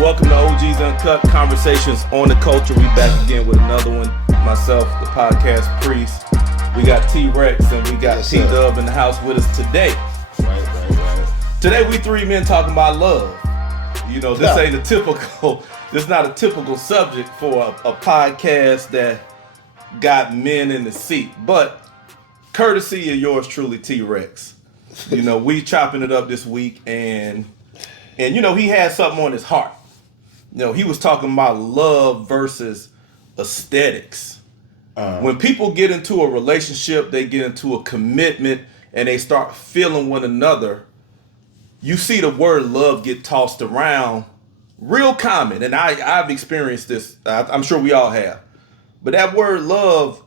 Welcome to OGs Uncut Conversations on the Culture. We back again with another one. Myself, the podcast Priest. We got T-Rex and we got T-Dub in the house with us today. Right. Today we three men talking about love. You know, this ain't a typical, this is not a typical subject for a podcast that got men in the seat. But courtesy of yours truly, T-Rex. You know, we chopping it up this week and you know, he had something on his heart. You know, he was talking about love versus aesthetics. When people get into a relationship, they get into a commitment and they start feeling one another, you see the word love get tossed around real common. And I've experienced this. I'm sure we all have. But that word love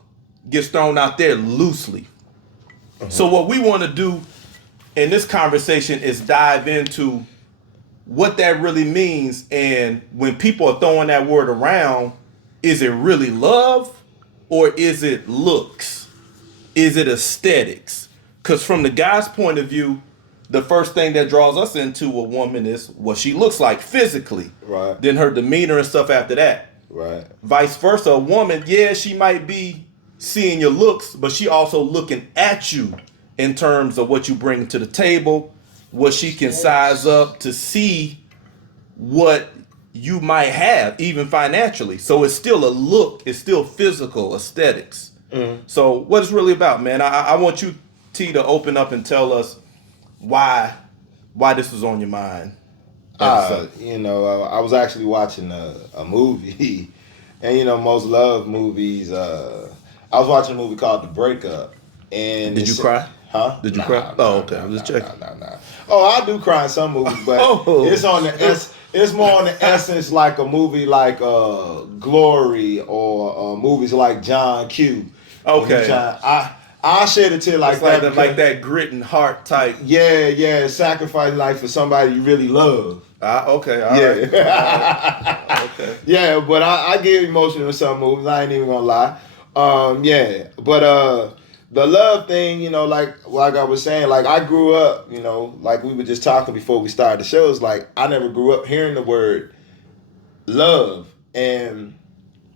gets thrown out there loosely. So what we want to do in this conversation is dive into what that really means, and when people are throwing that word around, is it really love or is it looks? Is it aesthetics? Because from the guy's point of view, the first thing that draws us into a woman is what she looks like physically. Right. Then her demeanor and stuff after that. Right. Vice versa, a woman, yeah, she might be seeing your looks, but she also looking at you in terms of what you bring to the table, what she can size up to see what you might have, even financially. So it's still a look, it's still physical aesthetics. So what it's really about, man, I want you, T, to open up and tell us why this was on your mind. You know, I was actually watching a movie, and you know, most love movies. I was watching a movie called The Breakup, and did you cry? Huh? Did you cry? Oh, okay. I'm just checking. Nah. Oh, I do cry in some movies, but it's on the it's more on the essence like a movie like Glory or movies like John Q. Okay. I shed a tear like it's that. Like that grit and heart type. Yeah, sacrifice life for somebody you really love. Okay, all right. Okay. Yeah, but I get emotional in some movies. I ain't even gonna lie. But the love thing, you know, like I was saying, like I grew up, you know, like we were just talking before we started the shows, like I never grew up hearing the word love and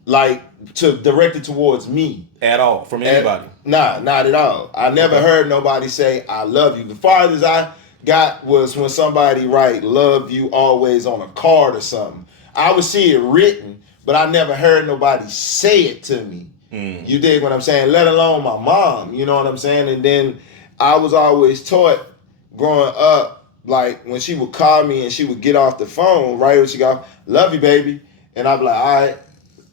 like to directed towards me. At all, from anybody. Nah, not at all. I never heard nobody say I love you. The farthest I got was when somebody write love you always on a card or something. I would see it written, but I never heard nobody say it to me. You dig what I'm saying? Let alone my mom, you know what I'm saying? And then I was always taught growing up, like when she would call me and she would get off the phone, right when she go, love you, baby. And I'd be like, all right,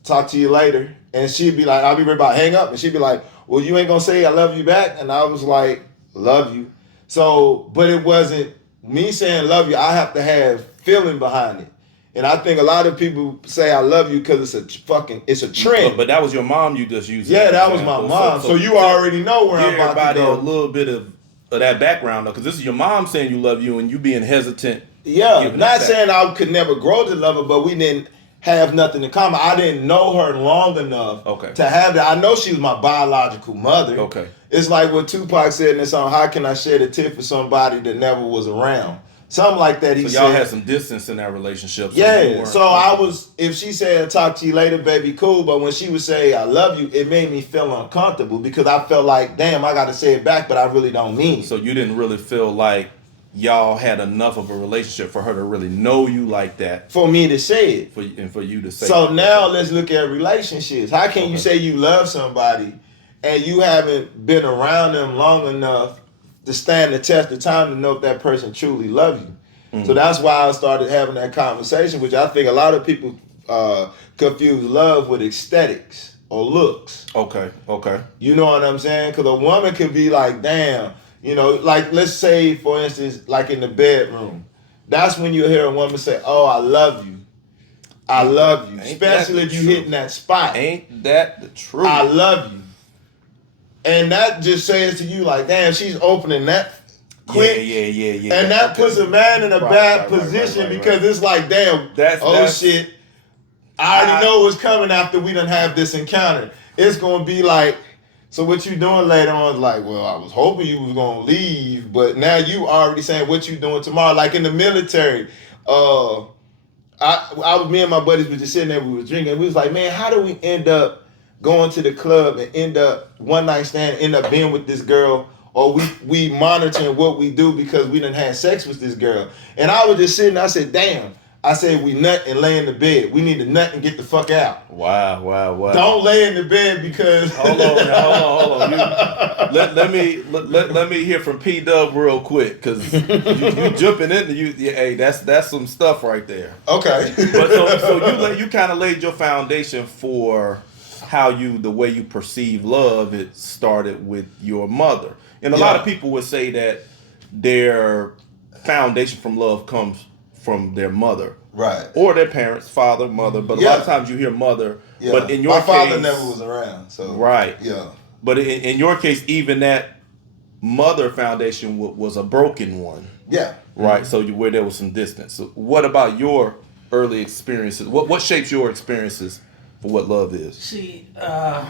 talk to you later. And she'd be like, I'll be right about hang up. And she'd be like, well, you ain't gonna say I love you back? And I was like, love you. So, but it wasn't me saying love you. I have to have feeling behind it. And I think a lot of people say I love you because it's a trend. But that was your mom you just used. Yeah, that was my mom. So you already know where I'm about to go. A little bit of that background though, because this is your mom saying you love you and you being hesitant. Yeah, not saying I could never grow to love her, but we didn't have nothing in common. I didn't know her long enough to have that. I know she was my biological mother. Okay. It's like what Tupac said in the song, how can I shed a tear for somebody that never was around? Something like that. So y'all had some distance in that relationship. So I was, if she said, talk to you later, baby, cool. But when she would say, I love you, it made me feel uncomfortable because I felt like, damn, I got to say it back, but I really don't mean it. So you didn't really feel like y'all had enough of a relationship for her to really know you like that. For me to say it. For you to say it. So now let's look at relationships. How can you say you love somebody and you haven't been around them long enough to stand the test of time to know if that person truly loves you? So that's why I started having that conversation, which I think a lot of people confuse love with aesthetics or looks. Okay. You know what I'm saying? Because a woman can be like, damn, you know, like let's say, for instance, like in the bedroom. That's when you hear a woman say, oh, I love you. I love you. Especially if you hitting that spot. Ain't that the truth? I love you. And that just says to you like, damn, she's opening that quick. Yeah. And that puts a man in a bad position because it's like, damn, shit. I already know what's coming after we done have this encounter. It's going to be like, so what you doing later on is like, well, I was hoping you was going to leave, but now you already saying what you doing tomorrow. Like in the military, me and my buddies was just sitting there, we was drinking. We was like, man, how do we end up going to the club and end up one night stand, end up being with this girl, or we monitoring what we do because we done had sex with this girl. And I was just sitting, I said, damn. I said, we nut and lay in the bed. We need to nut and get the fuck out. Wow. Don't lay in the bed because... Hold on. Let me hear from P-Dub real quick, because you jumping into hey, that's some stuff right there. Okay. But so you kind of laid your foundation for how the way you perceive love. It started with your mother. And a lot of people would say that their foundation from love comes from their mother, right, or their parents, father, mother. But a lot of times you hear mother. Yeah. But in your case, my father never was around, so right, yeah. But in your case, even that mother foundation was a broken one. Yeah. Right. So where there was some distance. So what about your early experiences? What shapes your experiences for what love is? See, and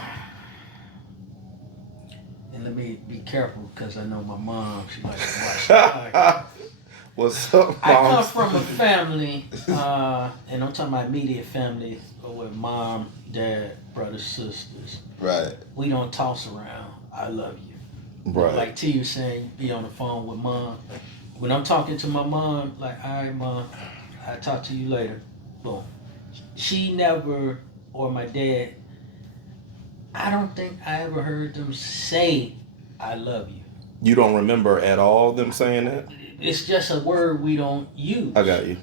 let me be careful because I know my mom. She likes to watch. What's up, Mom? I come from a family, and I'm talking about immediate family with mom, dad, brothers, sisters. Right. We don't toss around. I love you. Right. Like T was saying, be on the phone with mom. When I'm talking to my mom, like, all right, mom, I'll talk to you later. Boom. She never, or my dad, I don't think I ever heard them say, I love you. You don't remember at all them saying that? It's just a word we don't use. I got you.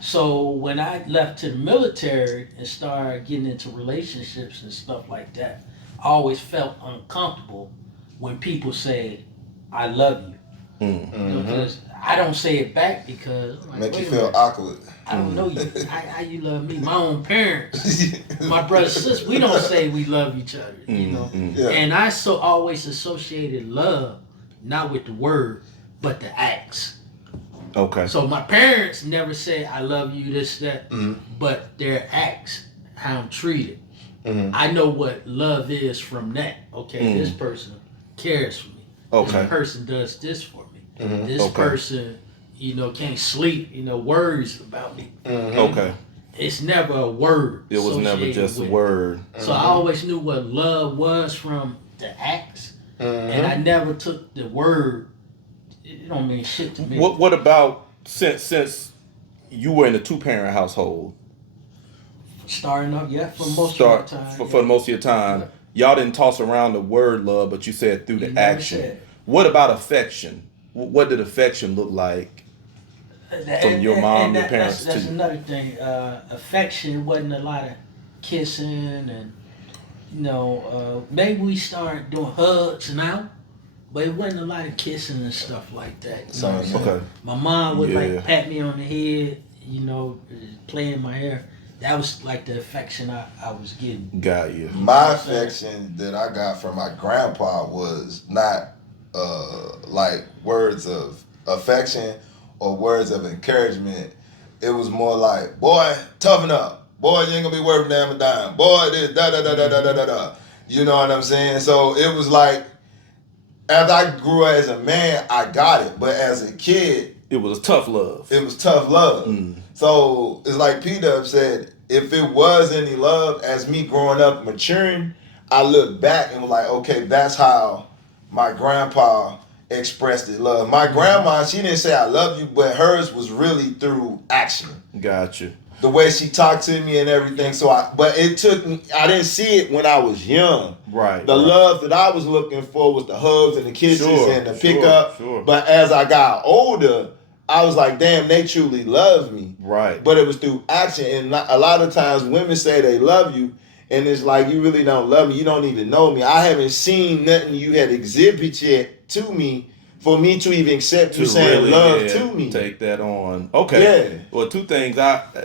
So when I left to the military and started getting into relationships and stuff like that, I always felt uncomfortable when people say, I love you. Mm-hmm. You know, because I don't say it back because I'm like, make you feel awkward. I don't know you. How you love me? My own parents, my brothers and sisters, we don't say we love each other. You know, yeah. And I always associated love not with the word but the acts. Okay. So my parents never said I love you, this, that, but their acts, how I'm treated. I know what love is from that. Okay, this person cares for me. Okay. This person does this for me. This person, can't sleep, worries about me. Okay. It's never a word. It was never just a word. So I always knew what love was from the acts, and I never took the word. It don't mean shit to me. What about since you were in a 2-parent household? Starting up, for most of the time. For most of your time, y'all didn't toss around the word love, but you said through the action. Said. What about affection? What did affection look like from your mom, your parents? That's another thing. Affection wasn't a lot of kissing and, maybe we started doing hugs now. But it wasn't a lot of kissing and stuff like that. Okay. My mom would pat me on the head, play in my hair. That was like the affection I was getting. Got you. My affection that I got from my grandpa was not like words of affection or words of encouragement. It was more like, boy, toughen up. Boy, you ain't gonna be worth a dime. Boy, this, da. You know what I'm saying? So it was like, as I grew as a man, I got it. But as a kid, it was tough love. It was tough love. So it's like P-Dub said, if it was any love, as me growing up, maturing, I look back and was like, okay, that's how my grandpa expressed his love. My grandma, she didn't say I love you, but hers was really through action. Gotcha. The way she talked to me and everything. But it took me, I didn't see it when I was young. Right. The love that I was looking for was the hugs and the kisses and the pickup. Sure. But as I got older, I was like, damn, they truly love me. Right. But it was through action. And a lot of times women say they love you, and it's like, you really don't love me. You don't even know me. I haven't seen nothing you had exhibited yet to me for me to even accept you saying really, love to me. Take that on. Okay. Yeah. Well, 2 things.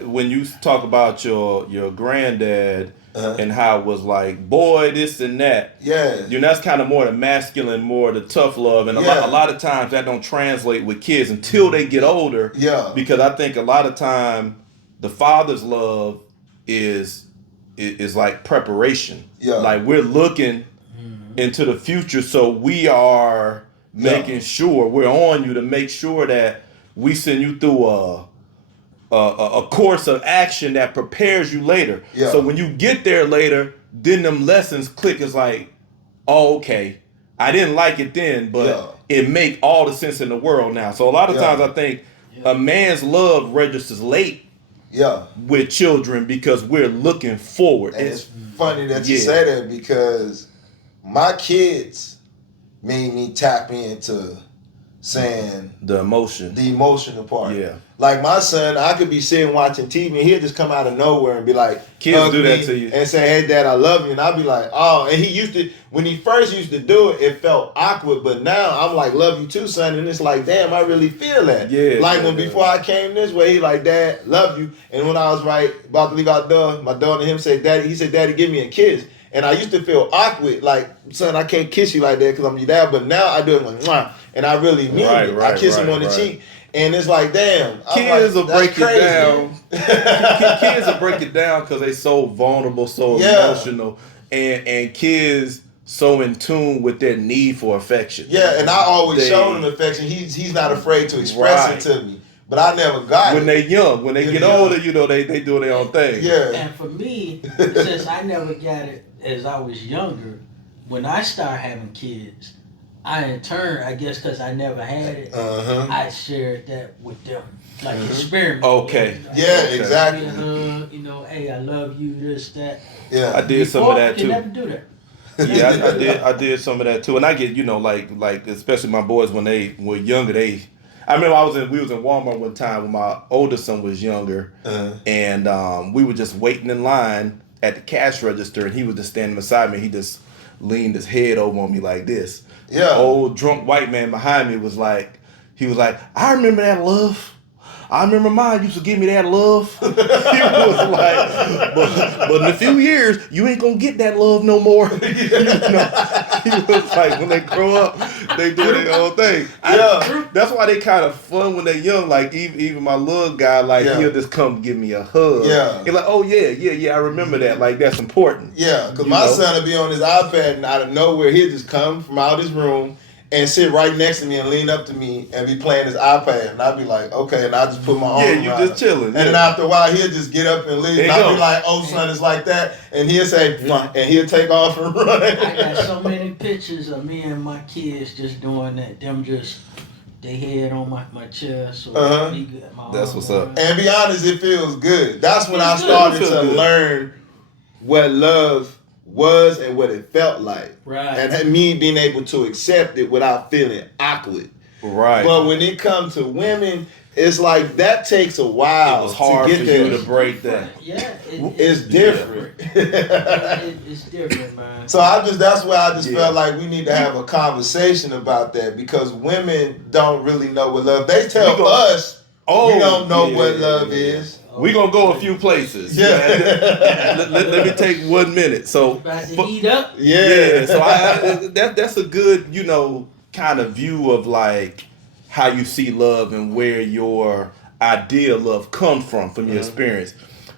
When you talk about your granddad and how it was like, boy, this and that. Yeah. That's kind of more the masculine, more the tough love. And a lot of times that don't translate with kids until they get older. Yeah. Because I think a lot of time the father's love is like preparation. Yeah. Like we're looking into the future, so we are making sure we're on you to make sure that we send you through a course of action that prepares you later. Yeah. So when you get there later, then them lessons click. It's like, oh, okay, I didn't like it then, but it make all the sense in the world now. So a lot of times I think a man's love registers late with children because we're looking forward. And it's funny that you say that because my kids made me tap into saying the emotional part. Yeah. Like my son, I could be sitting watching TV and he'll just come out of nowhere and be like, kids do that to you. And say, hey dad, I love you. And I'll be like, oh, and he used to, when he first used to do it, it felt awkward. But now I'm like, love you too, son. And it's like, damn, I really feel that. Yeah. Like when before I came this way, he like, dad, love you. And when I was about to leave out the door, my daughter and him said, he said, daddy, give me a kiss. And I used to feel awkward, like, son, I can't kiss you like that because I'm your dad. But now I do it like, mwah, and I really mean it. I kiss him on the cheek. And it's like, damn. Kids will break it down. Kids will break it down because they so vulnerable, so emotional. And kids so in tune with their need for affection. Yeah, and I always show them affection. He's not afraid to express it to me. But I never got it. When they're young. When they get older, you know, they do their own thing. Yeah. And for me, since I never got it as I was younger, when I started having kids, I in turn, I guess because I never had it, I shared that with them. Like experiment. Okay. Yeah, exactly. You know, hey, I love you, this, that. Yeah. I did some of that too. You never do that. Yeah, I did some of that too. And I get, you know, like especially my boys when they were younger, I remember we was in Walmart one time when my older son was younger, and we were just waiting in line at the cash register, and he was just standing beside me. He just leaned his head over on me like this. Yeah. Old drunk white man behind me was like, I remember that love. I remember mine used to give me that love. He was like, but in a few years, you ain't gonna get that love no more. You know? He was like, when they grow up, they do their own thing. That's why they kind of fun when they're young. Like even my little guy, like he'll just come give me a hug. Yeah. He's like, oh yeah, I remember that. Like that's important. Yeah, because my son will be on his iPad and out of nowhere he'll just come from out his room and sit right next to me and lean up to me and be playing his iPad. And I'll be like, okay, and I'll just put my arm around you just chilling. And then after a while, he'll just get up and leave. And I'll be like, oh, son, it's like that. And he'll say, mwah, and he'll take off and run. I got so many pictures of me and my kids just doing that. Them just, they head on my chest. Or that's what's up. And be honest, it feels good. That's when I started to learn what love was and what it felt like. Right. And me being able to accept it without feeling awkward. Right. But when it comes to women, it's like that takes a while. It was hard to get for there. you to break that. Yeah. It's different. It's different, man. So that's why I just felt like we need to have a conversation about that because women don't really know what love. They tell us we don't know what love is. We're going to go a few places. Yeah. Let me take 1 minute. So, about to heat up. Yeah. So that's a good, you know, kind of view of like how you see love and where your idea of love comes from your experience.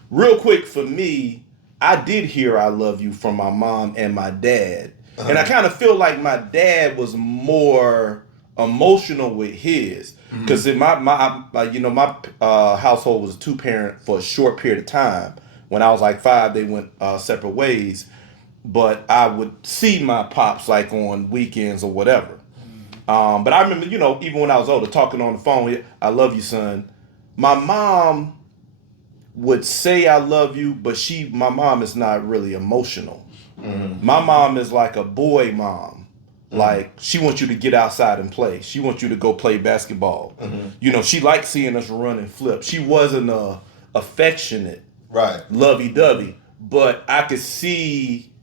Real quick for me, I did hear I love you from my mom and my dad. And I kind of feel like my dad was more emotional with his. Because in my household was a 2-parent for a short period of time. When I was like 5, they went separate ways. But I would see my pops like on weekends or whatever. But I remember, you know, even when I was older, talking on the phone, I love you, son. My mom would say I love you, but my mom is not really emotional. My mom is like a boy mom. Like, she wants you to get outside and play. She wants you to go play basketball. You know, she liked seeing us run and flip. She wasn't affectionate, lovey-dovey. But I could see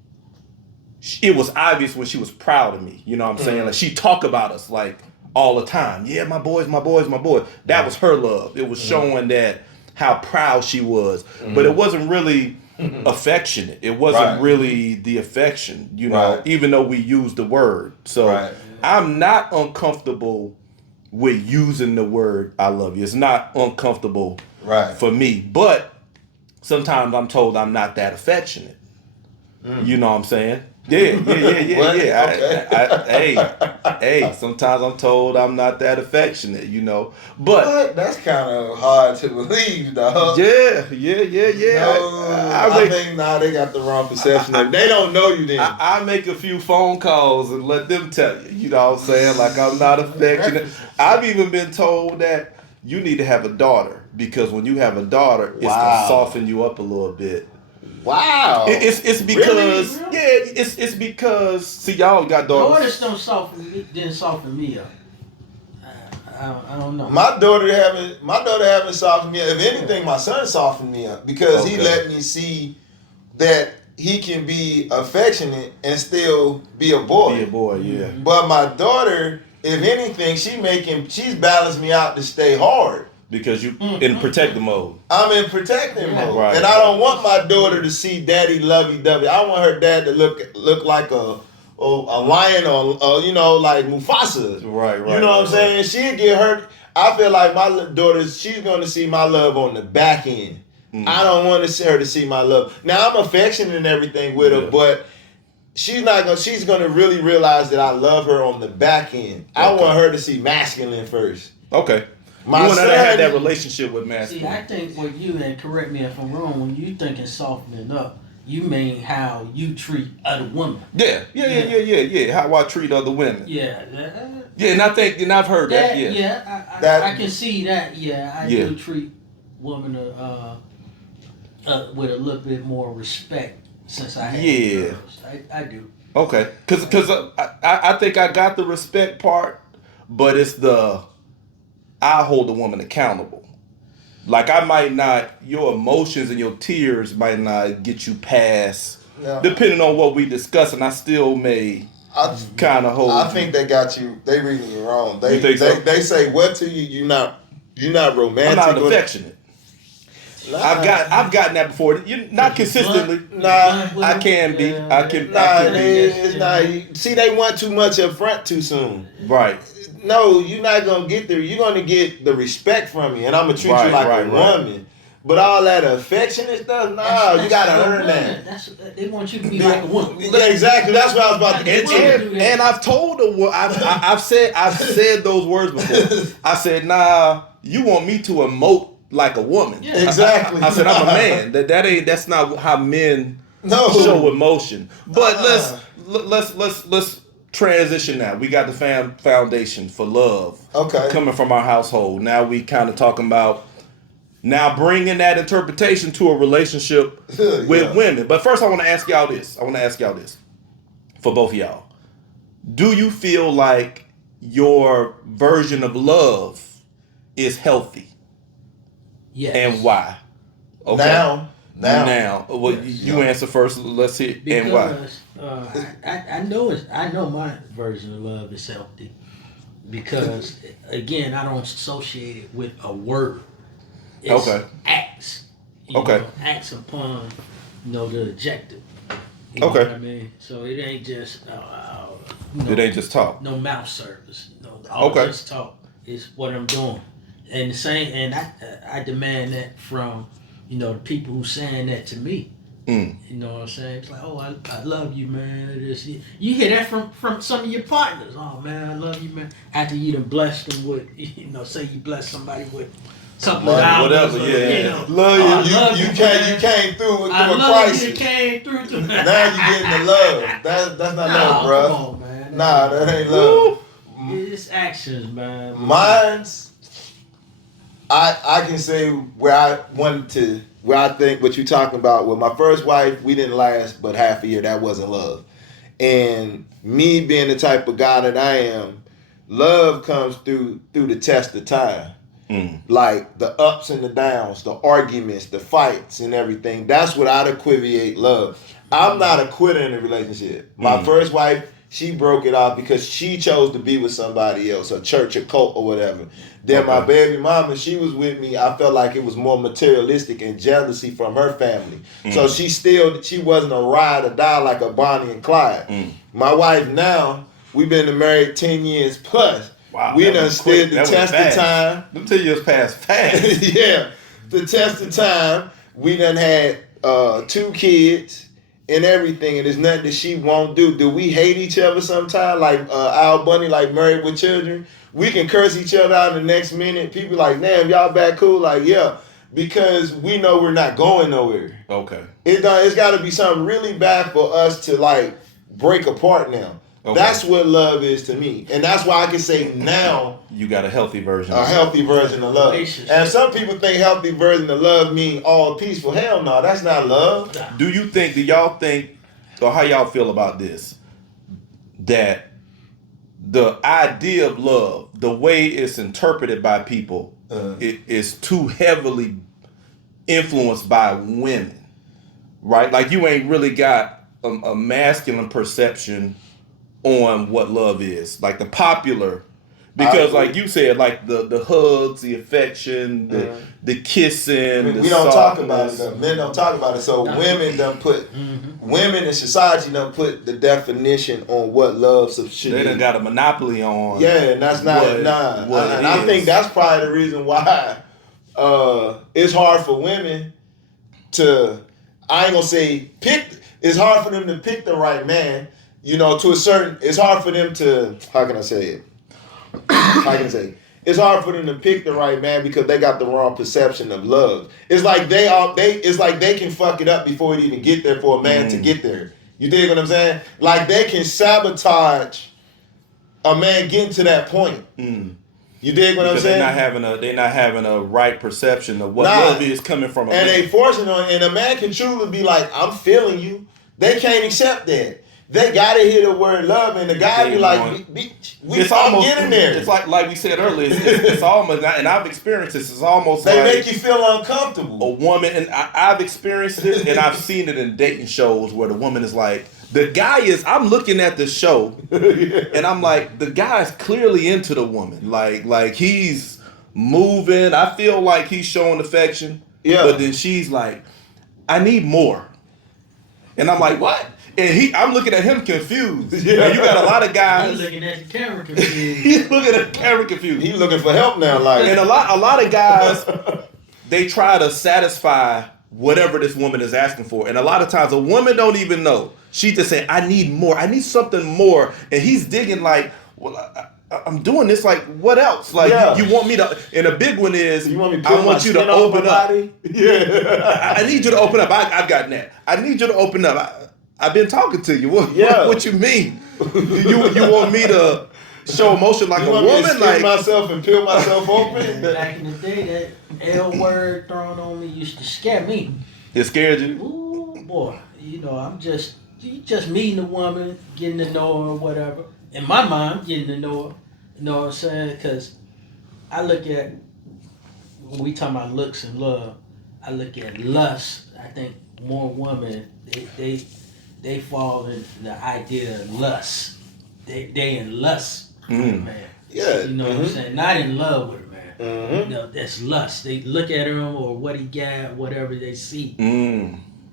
it was obvious when she was proud of me. You know what I'm saying? Like, she talked about us, like, all the time. Yeah, my boys, my boys, my boys. That was her love. It was showing that how proud she was. But it wasn't really affectionate. It wasn't really the affection, you know, even though we used the word. So I'm not uncomfortable with using the word I love you. It's not uncomfortable for me. But sometimes I'm told I'm not that affectionate. You know what I'm saying? Yeah. What? Hey. Sometimes I'm told I'm not that affectionate, you know. But What? That's kind of hard to believe, dog. yeah. No, I think they got the wrong perception. They don't know you then. I make a few phone calls and let them tell you. You know what I'm saying? Like I'm not affectionate. I've even been told that you need to have a daughter because when you have a daughter, it's gonna soften you up a little bit. Wow. It's because it's because see y'all got daughters. Daughters didn't soften me up. I don't know. My daughter haven't softened me up. If anything, my son softened me up because he let me see that he can be affectionate and still be a boy. Be a boy, yeah. But my daughter, if anything, she's balanced me out to stay hard. Because you in protective mode. I'm in protecting mode. Right. And I don't want my daughter to see daddy lovey-dovey. I want her dad to look like a lion or you know, like Mufasa. Right. You know what I'm saying? She'll get hurt. I feel like my daughter, she's going to see my love on the back end. I don't want her to see my love. Now, I'm affectionate and everything with her, but she's going to really realize that I love her on the back end. Okay. I want her to see masculine first. Okay. You want her to have that relationship with masculine. See, I think what you, and correct me if I'm wrong, when you thinking softening up, you mean how you treat other women. Yeah. How I treat other women. Yeah, and I think, and I've heard that. I can see that. Yeah, I do treat women with a little bit more respect since I had girls. I do. Okay, because I think I got the respect part, but it's I hold the woman accountable. Like I might not, your emotions and your tears might not get you past, depending on what we discuss, and I still may kind of hold. I think they got you. They reading you wrong. They they say what to you? You're not romantic. I'm not affectionate. Nah. I've gotten that before. You not consistently. I can be. It's not. See, they want too much up front too soon. Right. No, you're not gonna get there. You're gonna get the respect from me, and I'm gonna treat you like a woman. But all that affectionate stuff, you gotta earn that. They want you to be like a woman. Exactly. That's what I was about to get to. And I've told her. I've said those words before. I said, you want me to emote like a woman. Yeah. Exactly. I said I'm a man. That's not how men show emotion. But let's transition now. We got the foundation for love. Okay. Coming from our household. Now we kind of talking about bringing that interpretation to a relationship with women. But first I want to ask y'all this. For both of y'all. Do you feel like your version of love is healthy? Yes. And why? Okay. Now. Well, you answer first. Let's hear and why. I know my version of love is healthy because again I don't associate it with a word. It's acts. You know, acts upon the objective. You know what I mean? So it ain't just it ain't just talk. No mouth service. No, just talk. It's what I'm doing. And the same, and I demand that from, the people who saying that to me. You know what I'm saying? It's like, I love you, man. You hear that from some of your partners. Oh, man, I love you, man. After you done blessed them with, say you bless somebody with a couple of hours. Whatever, love you. You came through with a crisis. You came through to me. Now you getting the love. That's not love, bro. Come on, man. That ain't love. It's actions, man. Mine's, I can say where I think what you're talking about. With my first wife, we didn't last but half a year. That wasn't love. And me being the type of guy that I am, love comes through the test of time. Like the ups and the downs, the arguments, the fights and everything. That's what I'd equivalent love. I'm not a quitter in a relationship. My first wife, she broke it off because she chose to be with somebody else, a church, a cult, or whatever. Then my baby mama, she was with me. I felt like it was more materialistic and jealousy from her family. So she wasn't a ride or die like a Bonnie and Clyde. My wife now, we've been married 10 years plus. Wow, we done stood the test of time. Them 10 years passed fast. Yeah, the test of time. We done had 2 kids. in everything, and there's nothing that she won't do. Do we hate each other sometimes? Like Al Bunny, like Married with Children? We can curse each other out in the next minute. People like, damn, y'all back cool? Like, yeah. Because we know we're not going nowhere. Okay. It's got to be something really bad for us to like break apart now. Okay. That's what love is to me. And that's why I can say now you got a healthy version. A healthy version of love. And some people think healthy version of love mean all peaceful. Hell no, that's not love. Do y'all think, or how y'all feel about this, that the idea of love, the way it's interpreted by people, it is too heavily influenced by women, right? Like you ain't really got a masculine perception on what love is, like the popular, because like you said, like the hugs, the affection, the kissing. We don't talk about it though. Men don't talk about it. So women done put women in society done put the definition on what love should be. They done got a monopoly on. Yeah, and that's not and I think that's probably the reason why it's hard for women to, I ain't gonna say pick. It's hard for them to pick the right man. You know, to a certain, it's hard for them to, how can I say it? It's hard for them to pick the right man because they got the wrong perception of love. It's like it's like they can fuck it up before it even get there for a man to get there. You dig what I'm saying? Like they can sabotage a man getting to that point. You dig what I'm saying? They're not having a right perception of what love is coming from a man. And they forcing on, and a man can truly be like, I'm feeling you. They can't accept that. They gotta hear the word love, and the guy be like, "We all getting there." It's like we said earlier. It's almost, and I've experienced this. It's almost they like make you feel uncomfortable. A woman, and I've experienced it, and I've seen it in dating shows where the woman is like, the guy is. I'm looking at the show, and I'm like, the guy's clearly into the woman. Like he's moving. I feel like he's showing affection. Yeah. But then she's like, I need more, and I'm like, what? And I'm looking at him confused. Yeah. And you got a lot of guys. He's looking at the camera confused. He's looking at the camera confused. He's looking for help now, like. And a lot of guys, they try to satisfy whatever this woman is asking for. And a lot of times a woman don't even know. She just say, I need more. I need something more. And he's digging like, well, I'm doing this. Like, what else? Like, you want me to? And a big one is, I want you to open up. Yeah. I need you to open up. I've gotten that. I need you to open up. I've been talking to you. What you mean? You want me to show emotion like a woman? Me to like myself and peel myself open? Back in the day, that L word thrown on me used to scare me. It scared you? Ooh, boy. You know, you just meeting a woman, getting to know her or whatever. In my mind, getting to know her. You know what I'm saying? Because I look at, when we talk about looks and love, I look at lust. I think more women, they fall in the idea of lust. They in lust with a man. Yeah. You know what I'm saying? Not in love with a man. You know, that's lust. They look at him or what he got, whatever they see.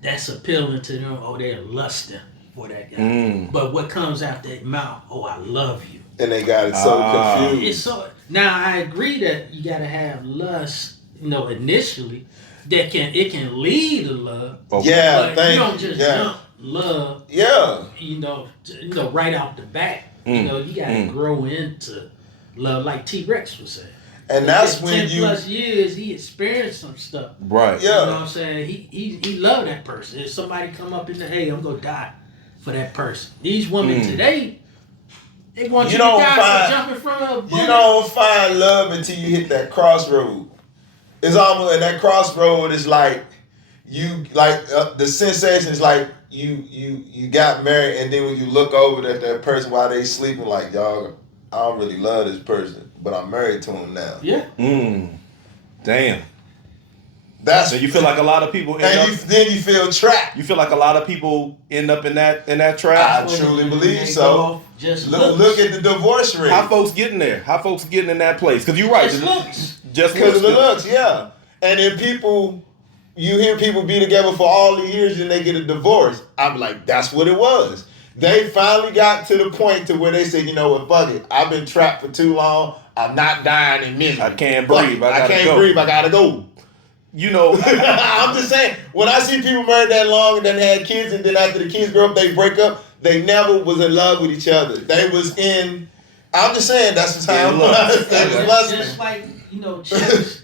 That's appealing to them. Oh, they're lusting for that guy. But what comes out their mouth, oh, I love you. And they got it so confused. It's so, now, I agree that you got to have lust, you know, initially. It can lead to love. Okay. Yeah, but you don't just jump love. Yeah. You know, right off the bat. You know, you gotta grow into love, like T-Rex was saying. And that's when 10 plus years he experienced some stuff. Right. Yeah. You know what I'm saying? He loved that person. If somebody come up in the hey, I'm gonna die for that person. These women today, they want you to die for jumping from a bullet. You don't find love until you hit that crossroad. It's almost, and that crossroad is like the sensation is like you got married, and then when you look over at that person while they sleeping, like, y'all, I don't really love this person, but I'm married to him now. Yeah. Damn. So you feel like a lot of people then you feel trapped. You feel like a lot of people end up in that trap. I truly believe so. Just look at the divorce rate. How folks getting there? How folks getting in that place? Because you're right. Just because of the looks, yeah. And then you hear people be together for all the years and they get a divorce. I'm like, that's what it was. They finally got to the point to where they said, you know what, fuck it. I've been trapped for too long. I'm not dying in misery. I can't breathe. I can't breathe. I gotta go. you know, I'm just saying, when I see people married that long and then had kids, and then after the kids grow up, they break up, they never was in love with each other. They was in, I'm just saying, that's the time. Just like, you know, chicks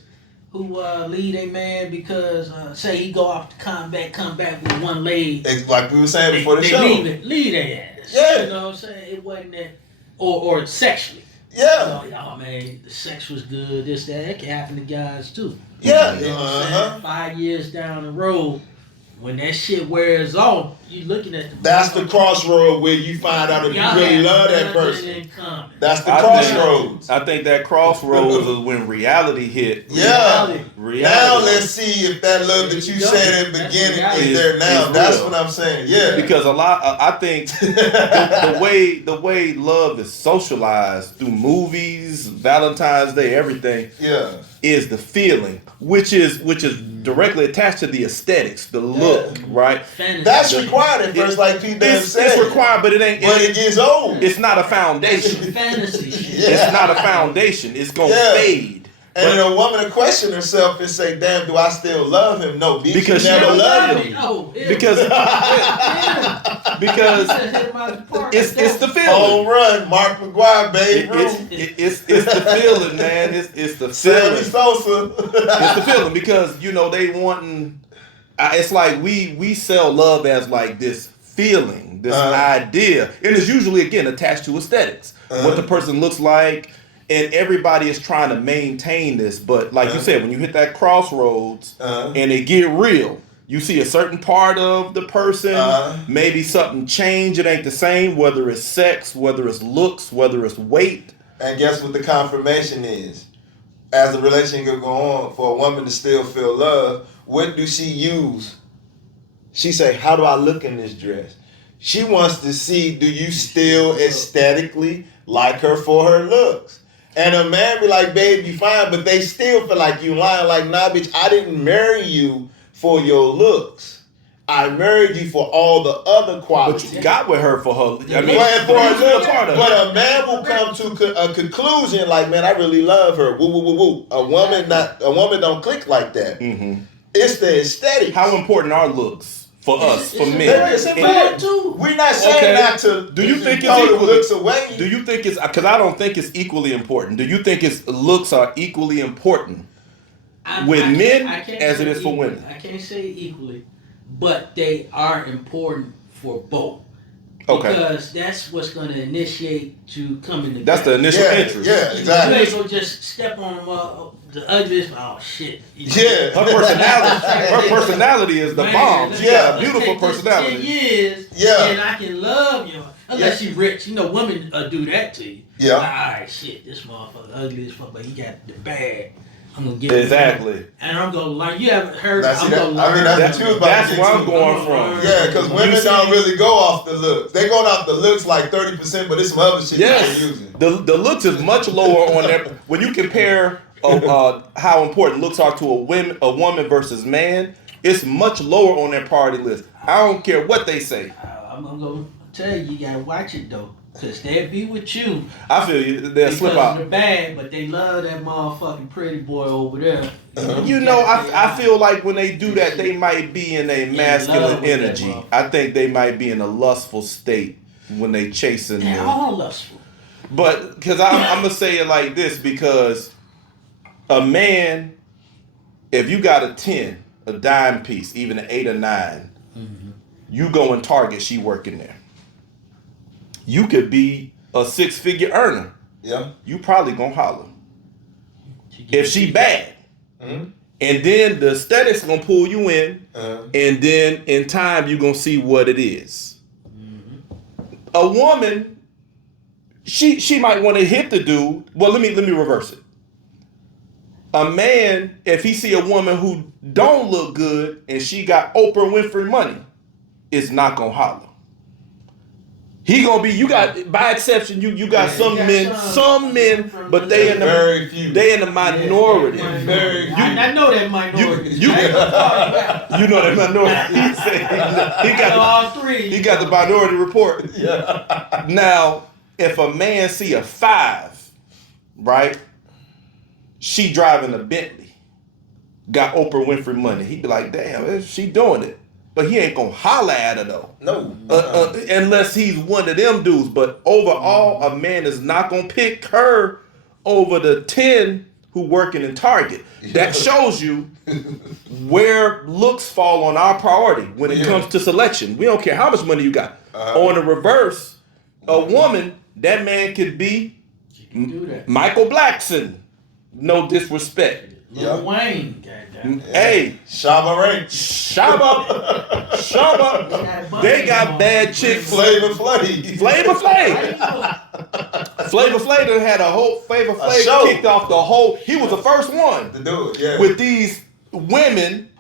who lead a man because, say he go off to combat, come back with one leg. It's like we were saying before the show. Leave their ass. Yeah. You know what I'm saying? It wasn't that, or sexually. Yeah. You know, oh man, the sex was good, this, that. That can happen to guys too. Yeah. You know what I'm saying? 5 years down the road, when that shit wears off, you looking at the... That's the crossroad where you find out if you really love that person. That's the crossroads. I think that crossroads is when reality hit. Yeah. Reality. Now let's see if that love that you said in the beginning is there now. That's what I'm saying. Yeah. Because I think the way love is socialized through movies, Valentine's Day, everything. Yeah. Is the feeling, which is directly attached to the aesthetics, the look, right? Fantasy. That's required at first, like P. Dunn said. It's required, but it ain't. But it gets old. It's not a foundation. Fantasy. It's not a foundation. It's gonna fade. And then a woman to question herself and say, "Damn, do I still love him?" No, bitch, because you never loved him. No, because it's the feeling. Home run, Mark McGuire, Babe Ruth. It's the feeling, man. It's the Sammy feeling. Sosa. It's the feeling because you know they wanting. It's like we sell love as like this feeling, this idea, and it's usually again attached to aesthetics, what the person looks like. And everybody is trying to maintain this, but like you said, when you hit that crossroads and it get real, you see a certain part of the person, maybe something change, it ain't the same, whether it's sex, whether it's looks, whether it's weight. And guess what the confirmation is? As the relationship go on, for a woman to still feel love, what do she use? She say, how do I look in this dress? She wants to see, do you still aesthetically like her for her looks? And a man be like, babe, you fine, but they still feel like you lying. Like, nah, bitch, I didn't marry you for your looks. I married you for all the other qualities. But you got with her for her. I mean, for her looks. But a man will come to a conclusion like, man, I really love her. Woo, woo, woo, woo. A woman don't click like that. Mm-hmm. It's the aesthetic. How important are looks for us, for men? It's important too. We're not saying not to. Do you think it's throw the equally? looks away? Do you think it's? Because I don't think it's equally important. Do you think it's looks are equally important with men as it is for women? I can't say equally, but they are important for both. Okay. Because that's what's going to initiate you coming together. That's the initial interest. Yeah, exactly. You ain't gonna just step on the ugliest. Oh shit. Yeah. Her personality is the bomb. She got a beautiful personality. 10 years. Yeah. And I can love you unless you rich. You know, women do that to you. Yeah. Like, all right, shit. This motherfucker ugly as fuck, but he got the bag. I'm gonna get Exactly. And I'm gonna learn. You haven't heard. That's I'm that, gonna learn. I mean, that's the truth about That's it, where I'm too. going from. Yeah, because women don't really go off the looks. They going off the looks like 30%, but it's some other shit Yes. they're using. The looks is much lower on there. When you compare how important looks are to a woman versus man, it's much lower on their priority list. I don't care what they say. I'm gonna tell you, you gotta watch it though. Cause they'll be with you. I feel you. They'll slip out. Because they're bad, but they love that motherfucking pretty boy over there. You know, I feel like when they do that, they might be in a masculine energy. I think they might be in a lustful state when they chasing They're them. all lustful. But because I'm gonna say it like this, because a man, if you got a 10, a dime piece, even an 8 or 9, you go and Target, she working there. You could be a 6-figure earner. Yeah. You probably gonna holler. If she bad. Mm-hmm. And then the aesthetics gonna pull you in. And then in time you gonna see what it is. A woman, she might want to hit the dude. Well, let me reverse it. A man, if he see a woman who don't look good and she got Oprah Winfrey money, is not gonna holler. He gonna be, you got, by exception, you got some men, but they in the very few. They in the minority. Very few. I know that minority. You know that minority. He got all three. He got the minority report. Yeah. Now, if a man see a 5, right? She driving a Bentley. got Oprah Winfrey money. He'd be like, damn, she doing it. But he ain't gonna holler at her though. No. Unless he's one of them dudes. But overall, a man is not gonna pick her over the 10 who working in Target. That shows you where looks fall on our priority when it comes to selection. We don't care how much money you got. On the reverse, a woman, that man could be Michael Blackson. No disrespect. Lil Wayne, goddamn. Hey, Shabba Rank. Shabba. They got bad chicks. Flavor Flav. Flavor Flav. Flavor Flav done had a whole Flavor Flav kicked off the whole. He was the first one to do it. Yeah. With these women.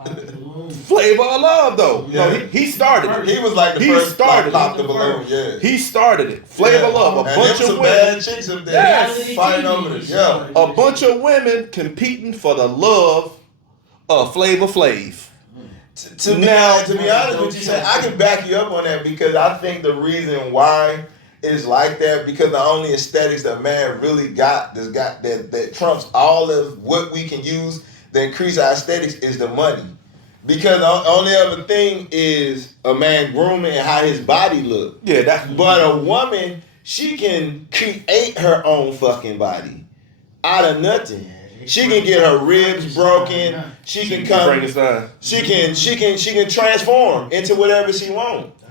Flavor of Love though. Yeah. No, he started it. He was like the first started pop the balloon. Yeah. He started it. Flavor of Love. A bunch of women. Bad chicks up there. Yes. Fighting over this. Yeah. A bunch of women competing for the love of Flavor Flav. To be honest with you, Sam, I can back you up on that because I think the reason why it's like that because the only aesthetics that man really got that trumps all of what we can use to increase our aesthetics is the money. Because the only other thing is a man grooming and how his body look. Yeah, but a woman, she can create her own fucking body out of nothing. She can get her ribs broken. She can come. She can transform into whatever she wants.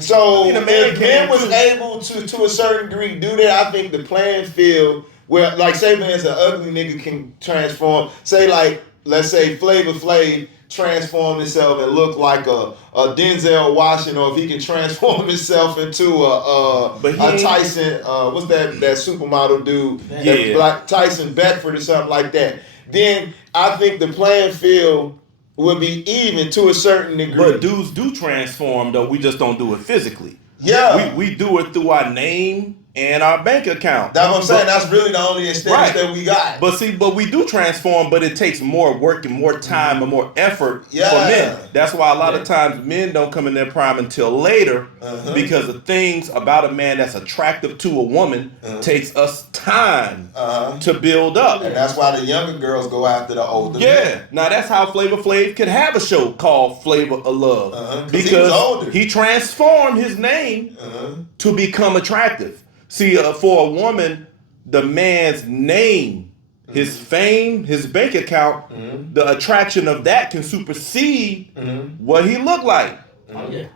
So if man was able to a certain degree do that, I think the playing field where like say man, an ugly nigga can transform. Say like let's say Flavor Flav transform himself and look like a Denzel Washington, or if he can transform himself into a Tyson, what's that supermodel dude? That Black Tyson Beckford or something like that. Then I think the playing field would be even to a certain degree. But dudes do transform though. We just don't do it physically. Yeah, we do it through our name and our bank account. That's what I'm saying. That's really the only aesthetics that we got. But we do transform, but it takes more work and more time and more effort for men. That's why a lot of times men don't come in their prime until later because the things about a man that's attractive to a woman takes us time to build up. And that's why the younger girls go after the older men. Now that's how Flavor Flav could have a show called Flavor of Love. Because he was older. He transformed his name to become attractive. See, for a woman, the man's name, his fame, his bank account, the attraction of that can supersede what he looked like.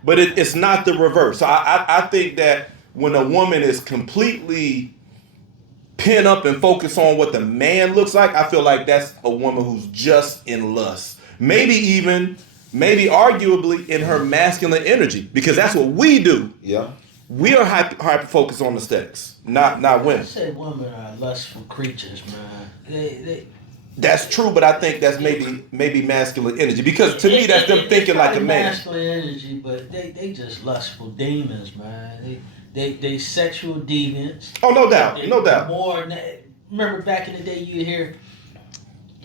But it's not the reverse. So I think that when a woman is completely pinned up and focused on what the man looks like, I feel like that's a woman who's just in lust. Maybe arguably in her masculine energy, because that's what we do. Yeah. We are hyper focused on aesthetics, not women. I say women are lustful creatures, man. That's true, but I think that's maybe masculine energy, because to me that's them thinking like a man. Masculine energy, but they just lustful demons, man. They sexual deviants. Oh, no doubt, no doubt. Remember back in the day, you hear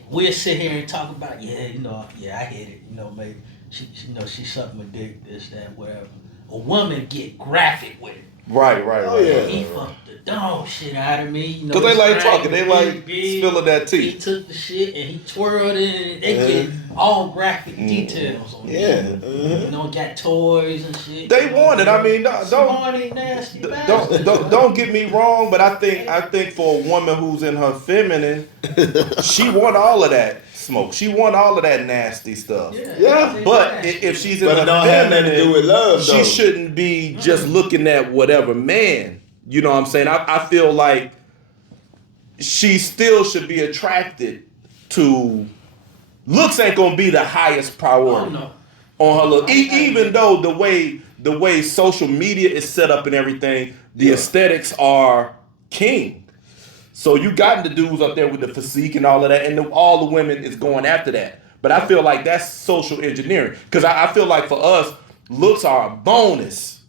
we'd sit here and talk about, I hit it, maybe she sucked my dick, this, that, whatever. A woman get graphic with it. Right. He fucked the dog shit out of me. Because they like talking. They like spilling that tea. He took the shit and he twirled it, and they get all graphic details on it. Got toys and shit. They want it. I mean, don't get me wrong, but I think for a woman who's in her feminine, she want all of that smoke. She want all of that nasty stuff. Yeah. But if she's in her don't have nothing to do with love, she shouldn't be just looking at whatever man. You know what I'm saying? I feel like she still should be attracted to looks. Ain't gonna be the highest priority on her look. Even though the way social media is set up and everything, the aesthetics are king. So you got the dudes up there with the physique and all of that, and all the women is going after that. But I feel like that's social engineering, because I feel like for us, looks are a bonus.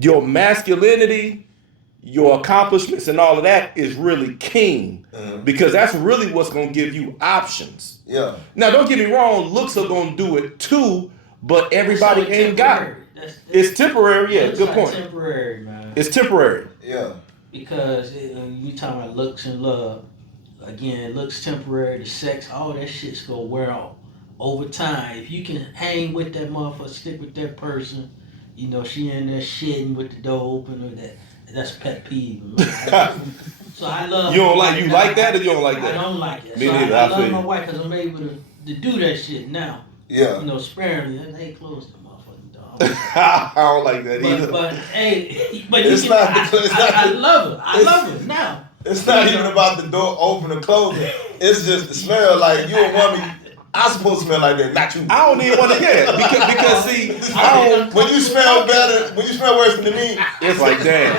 Your masculinity, your accomplishments, and all of that is really king, because that's really what's going to give you options. Yeah. Now, don't get me wrong, looks are going to do it too, but everybody ain't got it. It's temporary, yeah, good point. It's temporary, man. It's temporary. Yeah. Because you talking about looks and love, again, looks temporary, the sex, all that shit's gonna wear off. over time, if you can hang with that motherfucker, stick with that person, you know, she in there shitting with the door open or that's pet peeve. So I love. You don't like that or you don't like that? I don't like it. Me so neither. I I love feel my you. wife because I'm able to do that shit now. Yeah. You know, sparingly. And they close the motherfucking door. I don't like that either. But hey, but It's you not can, the- it's not I the- love her. I love her now. It's not even about the door open or closing. It's just the smell. Like you a woman, I'm supposed to smell like that, not you. I don't even want to because see, When you smell better, when you smell worse than me, it's like damn.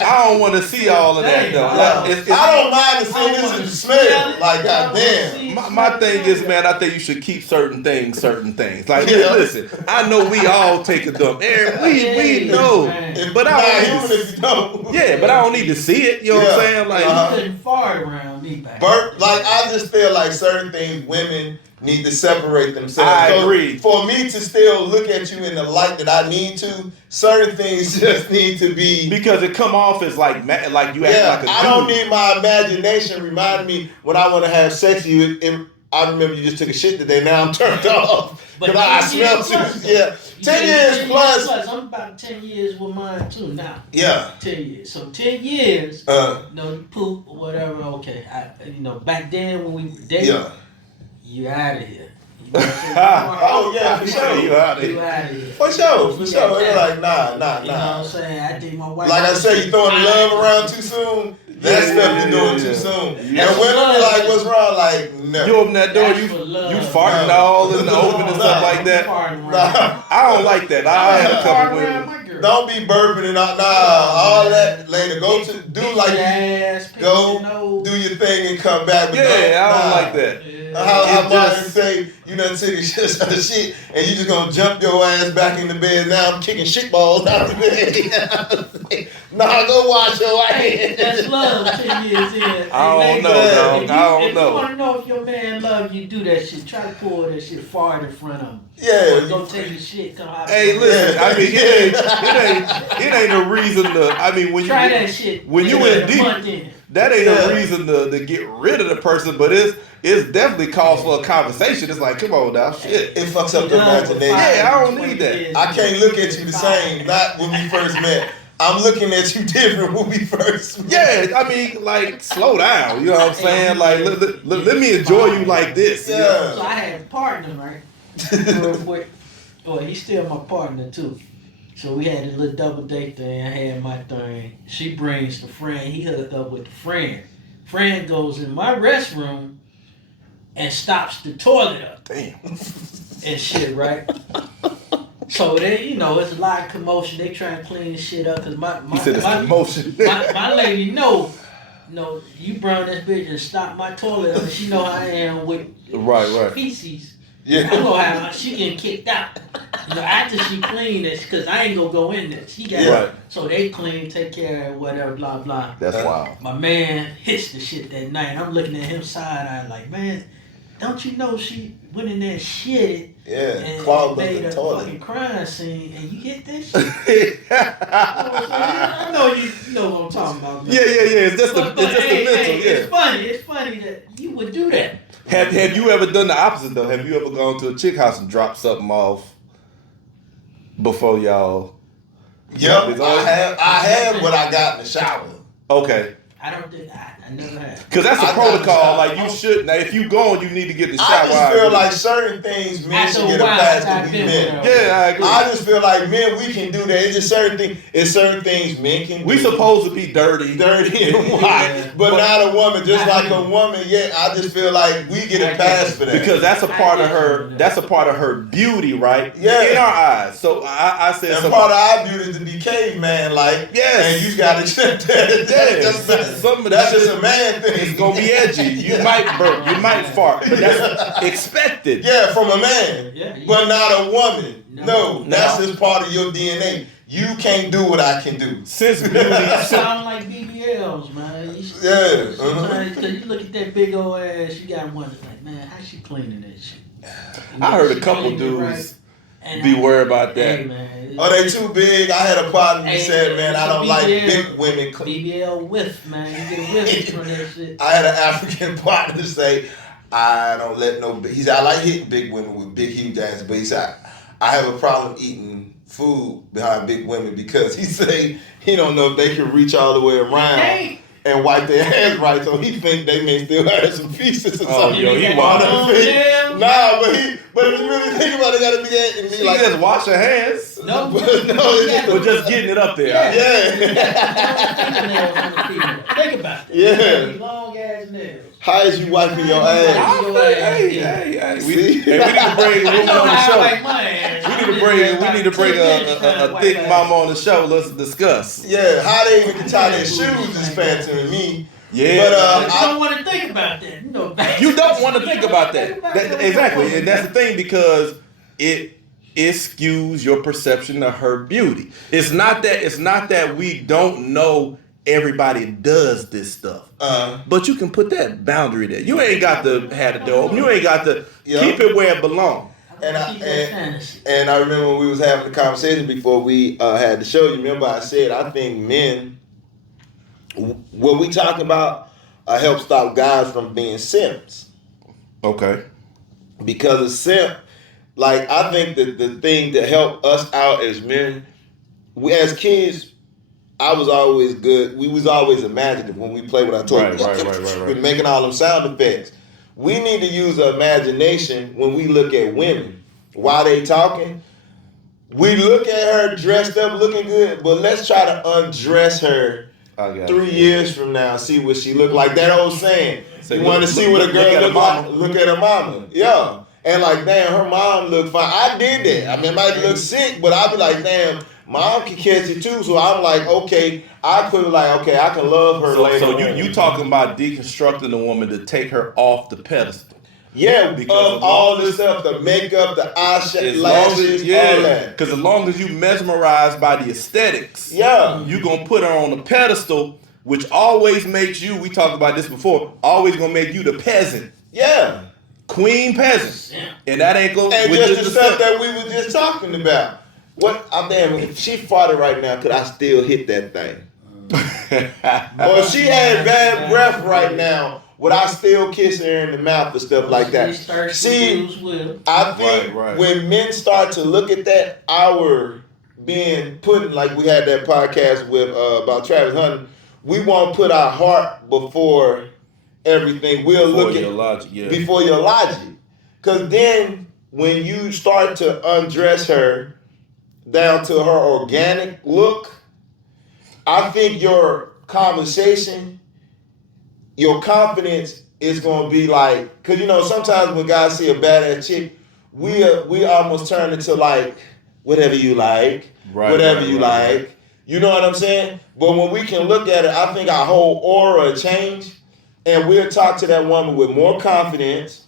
I don't want to see all of that though. I don't mind the thing. This is the smell. Like goddamn. My thing is, man, I think you should keep certain things. Like, listen, I know we all take a dump. We know, but I don't. Yeah, but I don't need to see it. You know what I'm saying? Like, you couldn't fart around me back. Like I just feel like certain things women need to separate themselves. I agree. For me to still look at you in the light that I need to, certain things just need to be because it come off as like you act like a dude. I don't need my imagination reminding me when I want to have sex with you. I remember you just took a shit today. Now I'm turned off because I smell you. Yeah, 10 years plus. I'm about 10 years with mine too now. Yeah, 10 years. So 10 years. No poop or whatever. Okay, back then when we dated, you out of here. You know what I'm saying? Oh yeah, for sure. You out of You here. out of here. For sure. You're like nah. You know what I'm saying? I think my wife. Like I say, you throwing the love around too soon. That stuff you're doing too soon. Yeah. And women be like, what's wrong? Like, no. You open that door, you farting all in the open and stuff like that. I don't like that. I had a couple women. Don't be burping and all that later. Go to go do your thing and come back. But I don't like that. How Martin say you done took a shit and you just gonna jump your ass back in the bed. Now I'm kicking shit balls out the bed. Nah, go wash your ass. That's love 10 years in. I don't know, dog. I don't If know. you want to know if your man love you, do that shit. Try to pull that shit far in front of him. Yeah. Or go take your shit, come out. Hey, listen. I mean, it ain't a reason to. I mean, when try you that shit. when you in deep, that ain't a reason to get rid of the person. But it's definitely calls for a conversation. It's like, come on now, shit. It fucks up your imagination. Yeah, I don't need that. I can't look at you the same. Not when we first met. I'm looking at you different when we first met. Yeah, I mean, like, slow down. You know what I'm saying? Like, let me enjoy you like this. Yeah. You know? So I had a partner, right? Real quick. Oh, he's still my partner too. So we had a little double date thing. I had my thing. She brings the friend. He hooked up with the friend. Friend goes in my restroom and stops the toilet up. Damn. And shit, right? So they, it's a lot of commotion. They try to clean shit up because He said it's commotion. my lady you brought this bitch and stopped my toilet up. And she know how I am with right. feces. Yeah. I'm gonna have she getting kicked out. After she cleaned it, because I ain't gonna go in there. She got Right. So they clean, take care of whatever, blah blah. That's wild. My man hits the shit that night. I'm looking at him side eye like, man, don't you know she went in there and shit and clogged up made the a toilet. fucking crime scene, and you hit that shit. I know you know what I'm talking about. Man. Yeah. It's just But the mental. It's funny that you would do that. Have you ever done the opposite though? Have you ever gone to a chick house and dropped something off before y'all? Yep, I have what I got in the shower. Okay. I don't think I never have. Because that's a protocol. Like you should. Now, if you going, you need to get the shower. I just feel like certain things men should get a pass to we men. Yeah, I agree. I just feel like men, we can do that. It's just certain things. It's certain things men can do. We supposed to be dirty and white, but not a woman. Just like a woman, I just feel like we get a pass for that because that's a part of her. That's a part of her beauty, right? Yeah, in our eyes. So I said, and part of our beauty is to be caveman like. Yes, and you got to accept that. Yes. That's just a man thing. It's gonna be edgy. You might burp. You might fart, but that's expected. Yeah, from a man, but not a woman. No, that's No. just part of your DNA. You can't do what I can do. Since beauty, sound like BBLs, man. Sometimes, cause you look at that big old ass, you gotta wonder, like, man, how she cleaning that shit? I heard a couple dudes be worried about that. Hey, man, oh, they too big. I had a partner who said, man, I don't like big women. BBL whiff, man. You get a whiff from that shit. I had an African partner say, I don't let no. He said I like hitting big women with big huge asses, but he said I have a problem eating food behind big women because he say he don't know if they can reach all the way around and wipe their hands right, so he think they may still have some pieces or something. Yo, he wild. Nah, but if you really think about it, gotta be that and be like just wash your hands. No, but just getting it up there. Yeah. Think about it. Yeah. Long ass nails. How is you wiping your ass? Hey. We need to bring a woman on the show. We need to bring a thick mama on the show. Let's discuss. Yeah, how they even can tie their shoes is fancy to me. Yeah, but you don't want to think about that. You don't want to think about that. Exactly, and that's the thing because it skews your perception of her beauty. It's not that we don't know everybody does this stuff, but you can put that boundary there. You ain't got to have the door open. You ain't got to keep it where it belongs. And I remember when we was having the conversation before we had the show. You remember I said I think men, what we talking about, help stop guys from being simps. Okay. Because a simp, like I think that the thing to help us out as men, we as kids, I was always good. We was always imaginative when we played with our toys. Right. We're making all them sound effects. We need to use our imagination when we look at women. While they talking, we look at her dressed up, looking good, but let's try to undress her 3 years from now, see what she look like. That old saying, you want to see what a girl look like? Look at her mama. Yeah. And like, damn, her mom look fine. I did that. I mean, it might look sick, but I'll be like, damn, mom can catch it too. So I'm like, okay, I could like, okay, I can love her later. So you talking about deconstructing a woman to take her off the pedestal? Yeah, because of all this stuff, the makeup, the eyelashes, all that. Because as long as you mesmerized by the aesthetics, you gonna put her on a pedestal, which always makes you. We talked about this before. Always gonna make you the peasant. Yeah. Queen peasant, and that ain't going. And just the stuff that we were just talking about. What? I'm damn. If she farted right now, could I still hit that thing? Or if she had bad breath right now, would I still kiss her in the mouth and stuff like that? See, I think when men start to look at that, our being put like we had that podcast with about Travis Hunter, we won't put our heart before everything. We'll look at logic, before your logic. Because then when you start to undress her down to her organic look, I think your conversation, your confidence is going to be like, because you know, sometimes when guys see a badass chick, we almost turn into like, whatever you like, whatever you like. You know what I'm saying? But when we can look at it, I think our whole aura change. And we'll talk to that woman with more confidence.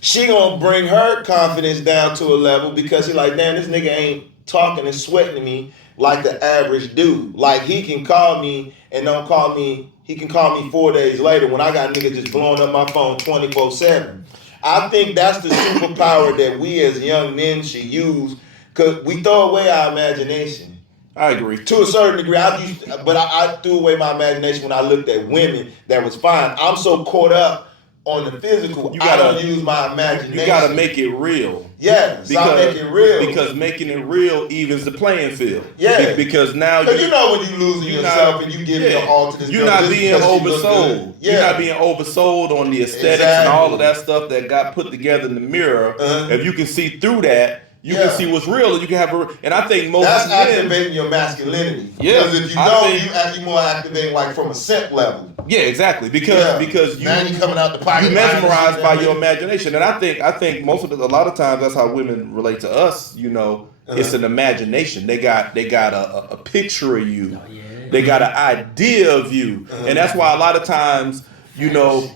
She gonna bring her confidence down to a level because she's like, damn, this nigga ain't talking and sweating to me like the average dude. Like he can call me and don't call me. He can call me 4 days later when I got niggas just blowing up my phone 24/7. I think that's the superpower that we as young men should use because we throw away our imagination. I agree. To a certain degree, I threw away my imagination when I looked at women that was fine. I'm so caught up on the physical, I don't use my imagination. You gotta make it real. Yeah, make it real. Because making it real evens the playing field. Yeah. Because now you know when you losing yourself and you giving your all to this. You're not being oversold. You're not being oversold on the aesthetics and all of that stuff that got put together in the mirror. If you can see through that, you can see what's real, and you can have and I think most that's men, activating your masculinity. Yeah, because if you don't, you more activating like from a simp level. Yeah, exactly. Because now you coming out the pocket. You mesmerized by your imagination, and I think a lot of times that's how women relate to us. You know, it's an imagination. They got a picture of you. Oh, yeah. They got an idea of you, and that's why a lot of times, you know,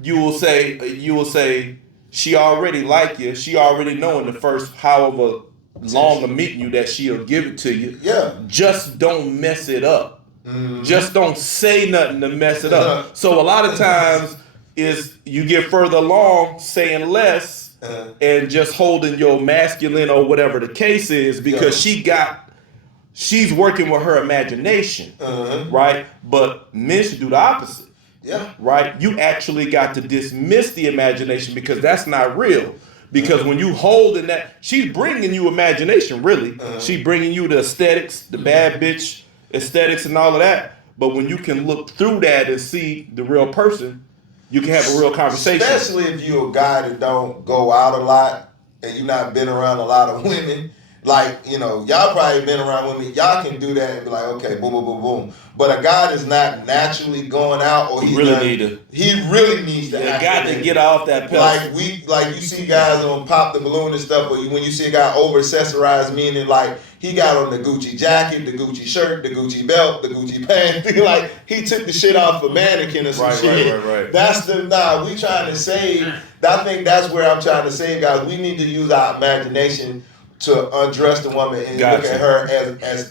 you will say. She already like you. She already know in the first however long of meeting you that she'll give it to you. Yeah. Just don't mess it up. Just don't say nothing to mess it up. So a lot of times is you get further along saying less and just holding your masculine or whatever the case is because she's working with her imagination, right? But men should do the opposite. Yeah. Right? You actually got to dismiss the imagination because that's not real. Because when you holding that, she's bringing you imagination, really. She's bringing you the aesthetics, the bad bitch aesthetics and all of that. But when you can look through that and see the real person, you can have a real conversation. Especially if you're a guy that don't go out a lot and you've not been around a lot of women. Like, you know, y'all probably been around women. Y'all can do that and be like, okay, boom, boom, boom, boom. But a guy that's not naturally going out, or he really needs to. You got to get off that pedestal. Like you see guys on Pop the Balloon and stuff, but when you see a guy over accessorized, meaning like he got on the Gucci jacket, the Gucci shirt, the Gucci belt, the Gucci pants. Like he took the shit off a mannequin or some shit. Right. That's we trying to save. I think that's where I'm trying to save guys. We need to use our imagination to undress the woman and look at her as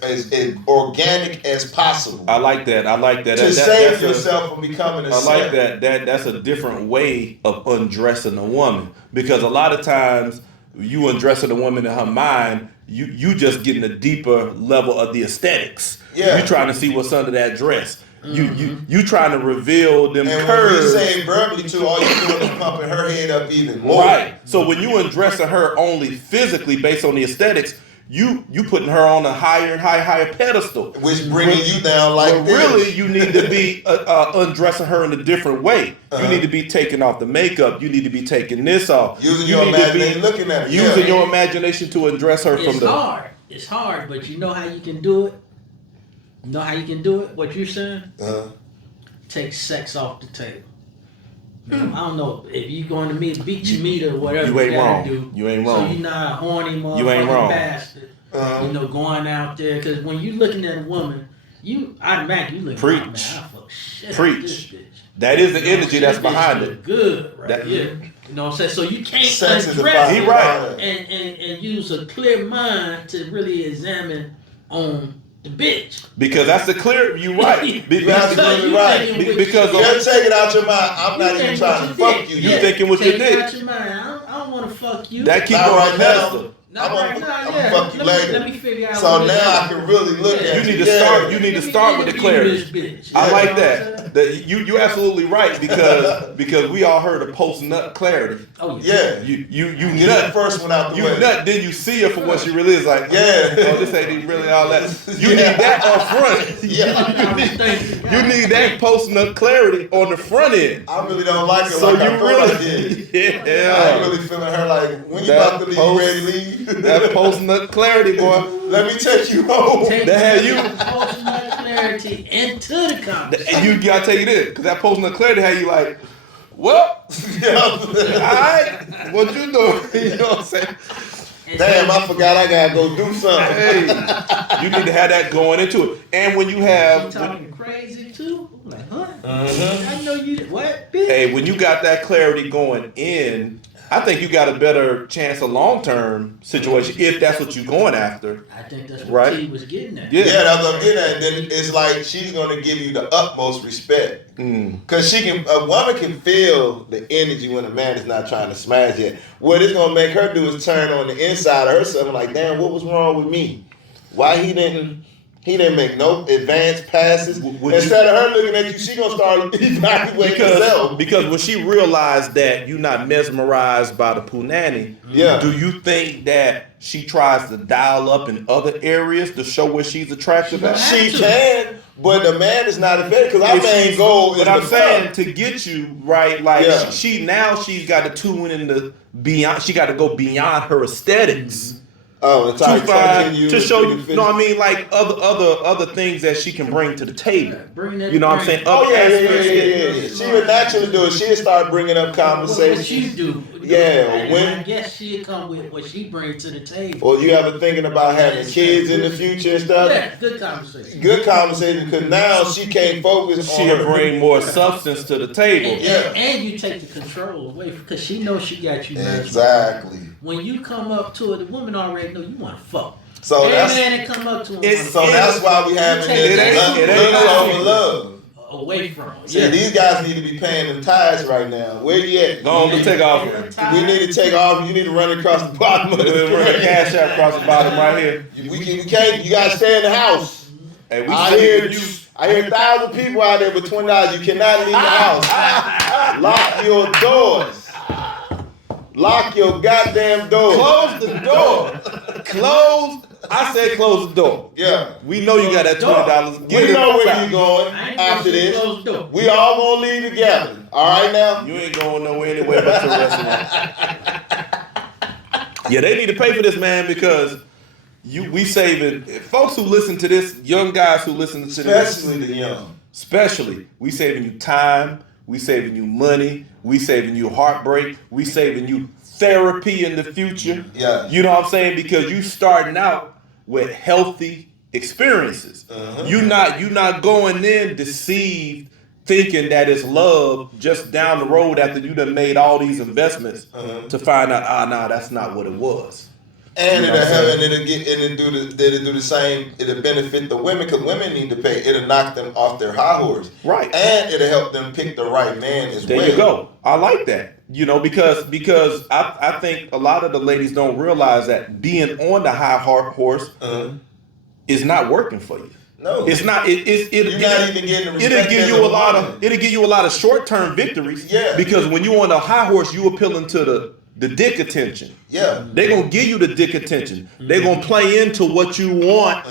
organic as possible. I like that. To save yourself from becoming a simp. I like that. That's a different way of undressing a woman, because a lot of times you undressing a woman in her mind, you just getting a deeper level of the aesthetics. Yeah. You trying to see what's under that dress. You trying to reveal them and curves. When we say verbally too, all you're doing is pumping her head up even more. Right. So when you undressing her only physically based on the aesthetics, you putting her on a higher and higher pedestal, which bringing you down like this. Really, you need to be undressing her in a different way. You need to be taking off the makeup. You need to be taking this off. Using your imagination, looking at her. Using your imagination to undress her It's hard. It's hard, but you know how you can do it? You know how you can do it? What you're saying? Take sex off the table. I don't know if you going to beat your meat or whatever you ain't you wrong. do. You ain't wrong. So you're not a horny you ain't wrong. bastard. You know, going out there, because when you looking at a woman, you automatically looking Preach. Man, I fuck shit Preach. this bitch. That is the energy that's behind it. Good, right? You know what I'm saying? So you can't sex undress is it right. and use a clear mind to really examine on the bitch. Because that's the clear. You right. Because you're taking out your mind. I'm not even trying to fuck you. You thinking with your dick. Out your mind. I don't want to fuck you. That keep not on right pedestal. now. Not I'm right now. gonna fuck you later. Let me figure out. So now I can really look at you. You need to start with the clarity. I like that. You absolutely right, because we all heard of post nut clarity. Oh yeah. You get nut the first one out the way. You nut, then you see her for what she really is. Like, oh, this ain't even really all that. You need that up front. You need that post nut clarity on the front end. I really don't like it. So like you I really I did. Yeah. I ain't really feeling her like when you about to leave, you ready to leave. That post nut clarity, boy. Let me take you home. That had you post nut clarity into the conversation. And you gotta take it in, because that post nut clarity had you like, well, alright, what you doing? You know what I'm saying? Damn, I forgot I gotta go do something. Hey, you need to have that going into it. And when you have, you talking crazy too? I'm like, huh? I know you. What? Bitch? Hey, when you got that clarity going in, I think you got a better chance of long-term situation if that's what you're going after. I think that's what T was getting at. Yeah, that's what I'm getting at. And then it's like she's gonna give you the utmost respect, because a woman can feel the energy when a man is not trying to smash yet. What it's gonna make her do is turn on the inside of herself and like, damn, what was wrong with me? Why he didn't make no advanced passes. Instead of her looking at you, she gonna start evaluating herself. Because when she realized that you're not mesmerized by the punani, do you think that she tries to dial up in other areas to show where she's attractive at? She can, but the man is not effective, because our main goal is. But I'm saying to get you right, like she's got to tune in the beyond. She got to go beyond her aesthetics. Oh, to show you, no, I mean like other things that she can bring to the table. You know what I'm saying? Yeah. She would naturally do it. She'd start bringing up conversations. What she do? When I guess she'd come with what she brings to the table. Or you ever thinking about having kids in the future and stuff? Yeah, good conversation. Good conversation, because now she can't focus. She'll bring more substance to the table. And you take the control away, because she knows she got you. Exactly. When you come up to her, the woman already know you want to fuck. So every that's man that come up to him. That's why we having this love away from her. See, these guys need to be paying them tithes right now. Where you at? Go on, take off. We need to take off. You need to run across the bottom of the run a cash out across the bottom right here. We can't. You gotta stay in the house. Hey, I hear 1,000 people out there with $20. You cannot leave the house. Lock your doors. Lock your goddamn doors. Close the door. I said close the door. Yeah. We know you got that $20. We know where you going after this. We all gonna leave together. All right now? You ain't going nowhere anywhere but to the restaurant. Yeah, they need to pay for this, man, because we saving folks who listen to this, young guys who listen to this. Especially the young. Especially, we saving you time, we saving you money, we saving you heartbreak, we saving you therapy in the future. Yeah. You know what I'm saying? Because you starting out with healthy experiences. You're not going in deceived, thinking that it's love just down the road after you done made all these investments to find out, nah, that's not what it was. And it'll do the same. It'll benefit the women because women need to pay. It'll knock them off their high horse. Right. And it'll help them pick the right man as well. There you go. I like that. You know, because I think a lot of the ladies don't realize that being on the high horse is not working for you. No, it's not. You're not even getting the respect. It'll give you a lot of short-term victories. Yeah. Because when you're on the high horse, you appealing to the dick attention. Yeah. They're gonna give you the dick attention. They're gonna play into what you want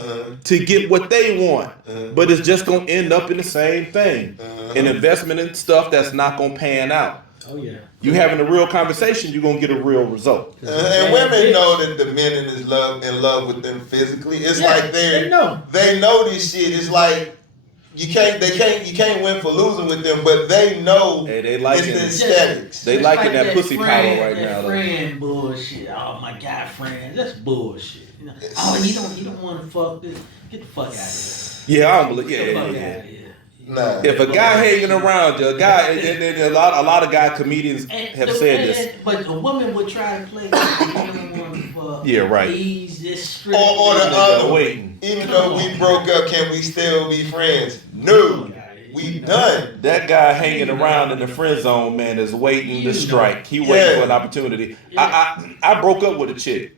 to get what they want. But it's just gonna end up in the same thing. An investment in stuff that's not gonna pan out. Oh yeah. You having a real conversation, you're gonna get a real result. And women know that the men in love with them physically. It's like they know this shit. It's like you can't win for losing with them, but they know they like it's the aesthetics. They liking that pussy friend, power right now. Friend bullshit. Oh my god, friend, that's bullshit. You know? Oh, you don't want to fuck this. Get the fuck out of here. Yeah, I don't believe. Yeah. Nah. If a guy hanging around you, a lot of guy comedians have said this. But a woman would try to play. Yeah, right. Ease this or the other waiting. Even though we broke up, can we still be friends? No. We done. That guy hanging around in the friend zone, man, is waiting to strike. He waiting for an opportunity. I broke up with a chick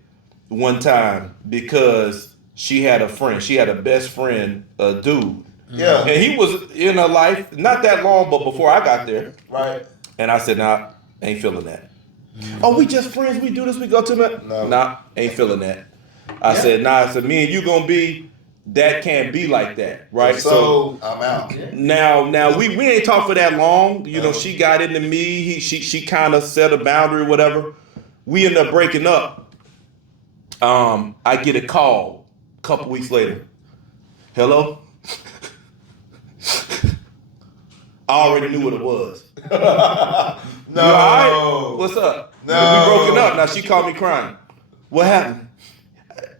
one time because she had a friend. She had a best friend, a dude. Yeah. And he was in her life not that long, but before I got there. Right. And I said, nah, ain't feeling that. Oh, we just friends. We do this. We go to the... No. Nah, ain't feeling that. I said, nah. I said, me and you gonna be... That can't be like that, right? So I'm out. Now we ain't talked for that long. You know, she got into me. She kind of set a boundary, whatever. We ended up breaking up. I get a call a couple weeks later. Hello? I already knew what it was. No. You all right? What's up? No. We broken up. Now she called me crying. What happened?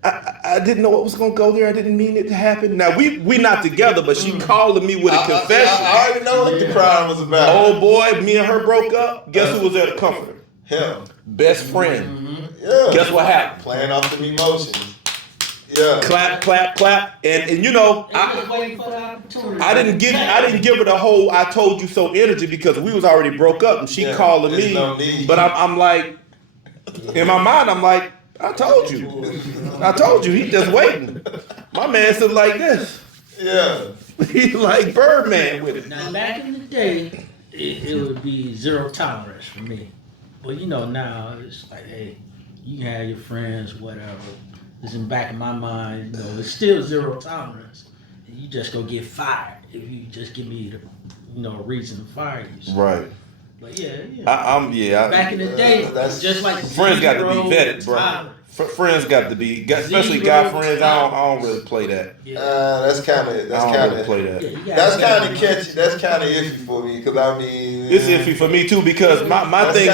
I didn't know it was gonna go there. I didn't mean it to happen. Now we not together, but she calling me with a confession. I already know what the crime was about. Oh boy, me and her broke up. Guess who was there to comfort her? Him. Best friend. Yeah. Guess what happened? Playing off them emotions. Yeah. Clap, clap, clap, and you know, I didn't give her the whole "I told you so" energy because we was already broke up, and she calling me. No need. But I'm like, in my mind, I'm like, I told you. He just waiting. My man stood like this. Yeah. He like Birdman with it. Now back in the day, it would be zero tolerance for me. But you know now it's like, hey, you can have your friends, whatever. It's in the back of my mind, you know, it's still zero tolerance. You just go get fired if you just give me the, a reason to fire you. Right. But yeah. Back in the day, just like friends got to be vetted, bro. Friends got to be, especially guy friends. I don't really play that. That's kind of really play that. That's kind of catchy. That's kind of iffy for me because I mean it's iffy for me too because my thing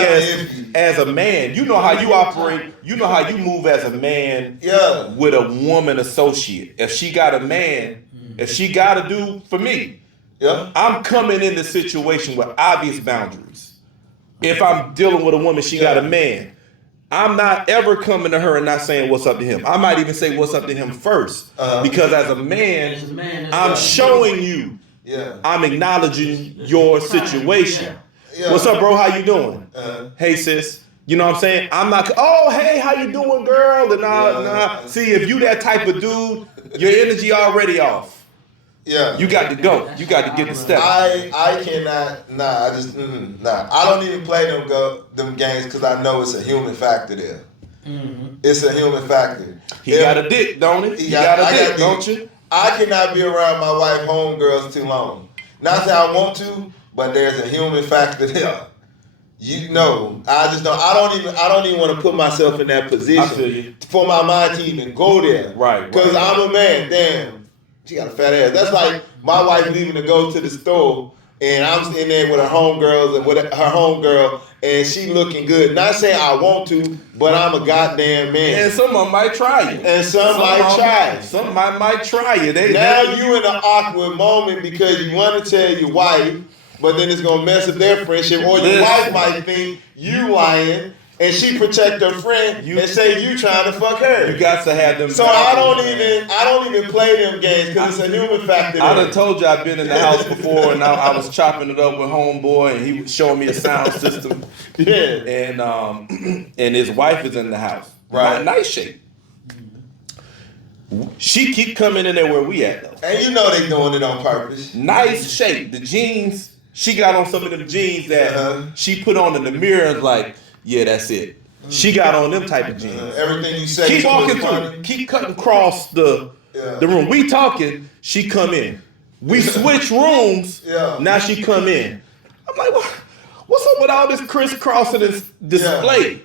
as a man, you know how you operate. You know how you move as a man. Yeah. With a woman associate, if she got a man, if she got to do for me. Yeah. I'm coming in the situation with obvious boundaries. If I'm dealing with a woman, she got a man. I'm not ever coming to her and not saying what's up to him. I might even say what's up to him first. Because as a man, I'm showing you. Yeah. I'm acknowledging your situation. Yeah. What's up, bro? How you doing? Hey, sis. You know what I'm saying? I'm not, oh, hey, how you doing, girl? And nah. See, if you that type of dude, your energy already off. Yeah. You got to go. You got to get the step. I cannot. Nah. I just nah. I don't even play them games because I know it's a human factor there. Mm-hmm. It's a human factor. He got a dick, don't he? He got a dick, don't you? I cannot be around my wife homegirls too long. Not that I want to, but there's a human factor there. You know, I just don't. I don't even want to put myself in that position. I feel you. For my mind to even go there. Right. Because I'm a man. Damn, she got a fat ass. That's like my wife leaving to go to the store, and I'm sitting there with her homegirls and with her homegirl, and she looking good. Not saying I want to, but I'm a goddamn man. And some of them might try you. And some might try. Some might try you. Now you in an awkward moment because you want to tell your wife, but then it's gonna mess up their friendship, or your wife might think you lying, and she protect her friend and say you trying to fuck her. You got to have them. So I don't even play them games because it's a human factor. I done told you I've been in the house before, and I was chopping it up with homeboy, and he was showing me a sound system. Yeah. And his wife is in the house. Right. Nice shape. She keep coming in there where we at though. And you know they doing it on purpose. Nice shape. The jeans. She got on some of them jeans that she put on in the mirror and like, yeah, that's it. She got on them type of jeans. Everything you say. Keep walking through. Keep cutting across the room. We talking. She come in. We switch rooms. Yeah. Now she come in. I'm like, what's up with all this crisscrossing this display?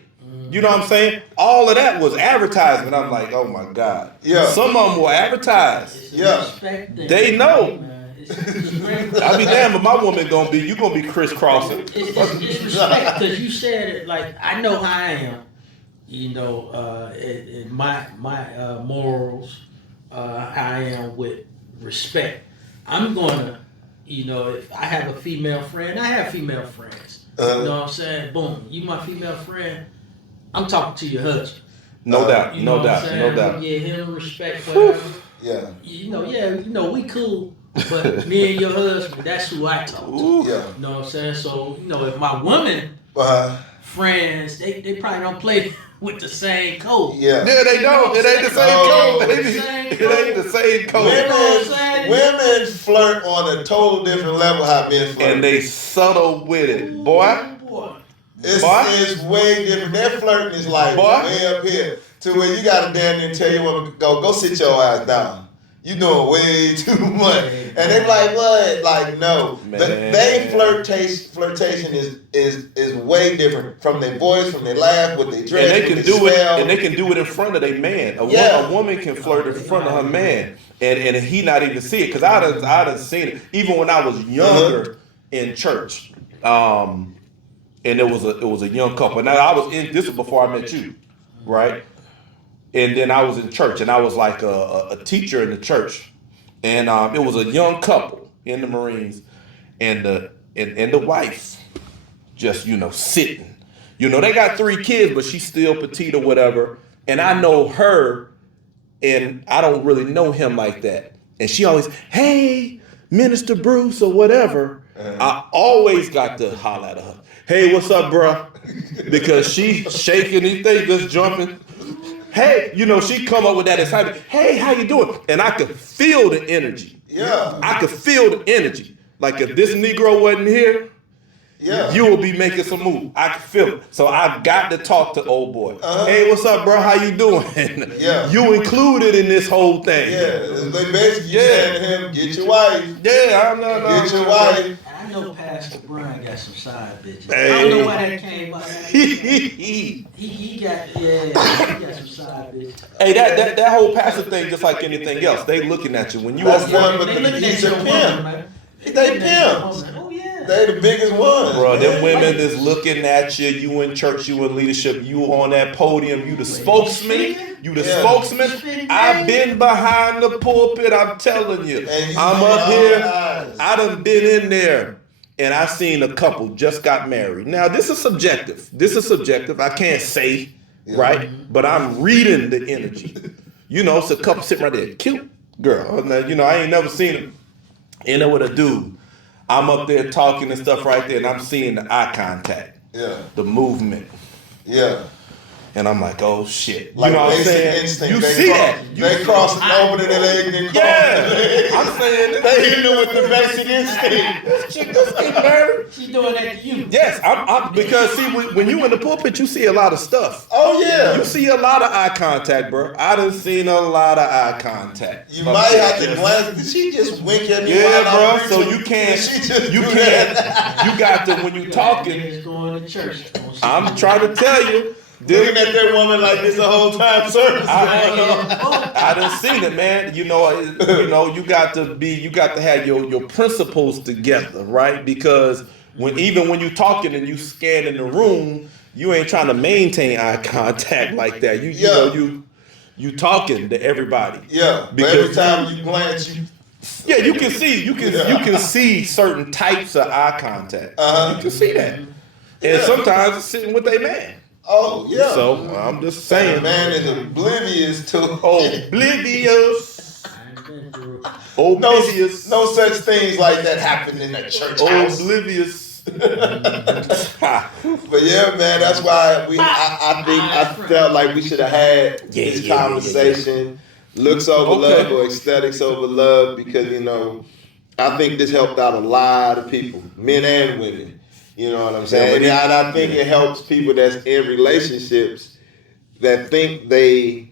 You know what I'm saying? All of that was advertisement. I'm like, oh my God. Yeah. Some of them will advertise. Yeah. They know. I'll be damned, but my woman you gonna be crisscrossing. It's respect because you said it like I know how I am. You know, in my morals, how I am with respect. I'm gonna, you know, if I have a female friend, I have female friends. You know what I'm saying? Boom, you my female friend. I'm talking to your husband. No doubt, you know no doubt, no doubt. Yeah, him respect, whatever. Yeah. You know, we cool. But me and your husband, that's who I talk to. Yeah. You know what I'm saying? So, you know, if my woman friends, they probably don't play with the same code. Yeah. Yeah, they don't. It ain't the same code. It ain't the same code. Women flirt on a total different level how men flirt. And they subtle with it. Boy. It's way different. Their flirting is like way up here. To where you gotta damn near tell your woman, go sit your ass down. You doing way too much. And they like, what? Like, no. They flirtation is way different from their voice, from their laugh, what they dress, and they can do it, and they can do it in front of their man. A woman can flirt in front of her man, and he not even see it. Because I done seen it even when I was younger in church. And it was a young couple. Now this was before I met you, right? And then I was in church, and I was like a teacher in the church, and it was a young couple in the Marines, and the wife just sitting. They got 3 kids, but she's still petite or whatever. And I know her, and I don't really know him like that. And she always, hey, Minister Bruce or whatever. I always got to holler at her. Hey, what's up, bruh? Because she shaking these things, just jumping. Hey, she come up with that excitement. Hey, how you doing? And I could feel the energy. Yeah. I could feel the energy. Like if this Negro wasn't here, you will be making some move. I can feel it. So I've got to talk to old boy. Hey, what's up, bro? How you doing? Yeah. You included in this whole thing. Yeah. They basically saying to him, get your wife. Yeah, I know. Get your wife. I know Pastor Brian got some side bitches. Hey. I don't know why that came by. he got some side bitches. Hey, that whole pastor thing, just like anything else, they looking at you when you. That's one, but he's a pimp. They pimps. Oh yeah. They the biggest ones. Bro, them women is looking at you. You in church, you in leadership, you on that podium, you the spokesman. You the spokesman. I've been behind the pulpit, I'm telling you. I'm up here. I done been in there. And I seen a couple just got married. Now, this is subjective. I can't say, right? But I'm reading the energy. It's a couple sitting right there. Cute girl. I ain't never seen them in there with a dude. I'm up there talking and stuff right there, and I'm seeing the eye contact. Yeah. The movement. Yeah. And I'm like, oh shit. Like you know what I'm basic saying? instinct. You They see cross, that. They cross it, opening their leg and Yeah. I'm saying They hit it with the basic instinct. this chick just getting married. She doing that to you. Yes, I'm because see when you in the pulpit, you see a lot of stuff. Oh yeah. You see a lot of eye contact, bro. I done seen a lot of eye contact. You might have to glance. Did she just wink at me? Yeah, while bro. I'm So preaching? you can't. Did she just You do can't. that? You got to when you talking. Niggas going to church. I'm trying to tell you. Looking at that woman like this the whole time service going on. I done seen it, man. You know, you got to have your principles together, right? Because when you talking and you scanning the room, you ain't trying to maintain eye contact like that. You talking to everybody. Yeah, but Because every time you glance, you you can see certain types of eye contact. You can see that, and sometimes it's sitting with a man. oh yeah. So I'm just saying, man is oblivious to oblivious. no, Oblivious. no such things like that happen in a church house. Oblivious. But yeah, man, that's why I felt like we should have had this conversation. Looks over love or aesthetics over love, because I think this helped out a lot of people, men and women. You know what I'm saying? And I think it helps people that's in relationships that think they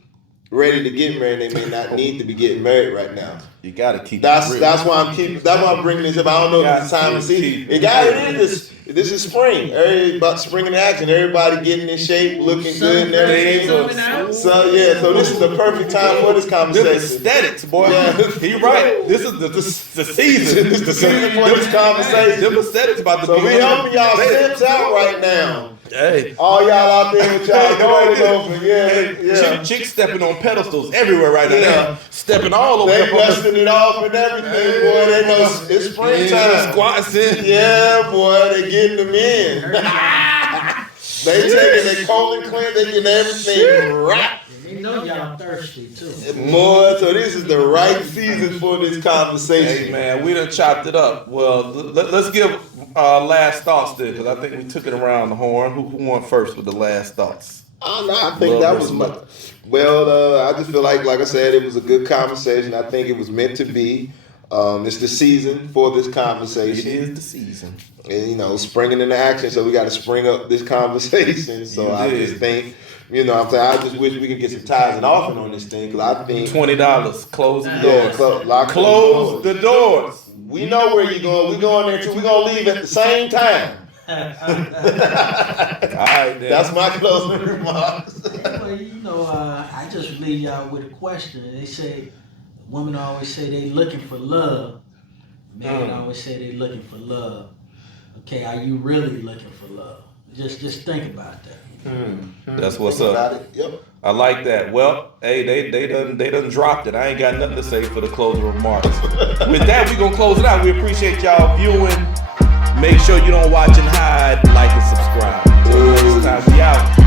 ready to get married. They may not need to be getting married right now. You gotta keep. That's why I'm bringing this up. I don't know if it's time to see. This is spring. About spring in action. Everybody getting in shape, looking good, and everything. So this is the perfect time for this conversation. This is aesthetics, boy. Yeah. He right. This is the season. This is the season for this conversation. Them aesthetics about to So be. we helping y'all steps out right now. Hey. All y'all out there with y'all doors open, yeah. Chicks stepping on pedestals everywhere right now. Yeah. Stepping all over. They busting it off and everything, boy. They know it's springtime. Squats in. Yeah, boy, they getting them in. They taking their colon cleanse, they getting everything right. You know y'all thirsty too. Boy, so this is the right season for this conversation. Hey man, we done chopped it up. Well, let's give last thoughts then, because I think we took it around the horn. Who went first with the last thoughts? I think that was my. Well, I just feel like I said, it was a good conversation. I think it was meant to be. It's the season for this conversation. It is the season. And, springing into action, so we got to spring up this conversation. So I just think, I just wish we could get some tithes and offering on this thing, because I think $20. Close the doors. Close the doors. We know where you're going. We're going there too. We're going to leave at the same time. All right, then. That's my closing remarks. Well, I just leave y'all with a question. They say, women always say they looking for love. Men always say they looking for love. Okay, are you really looking for love? Just think about that. That's what's up. Yep. I like that. Well, hey, they done dropped it. I ain't got nothing to say for the closing remarks. With that, we gonna close it out. We appreciate y'all viewing. Make sure you don't watch and hide, like and subscribe. Until next time, we out.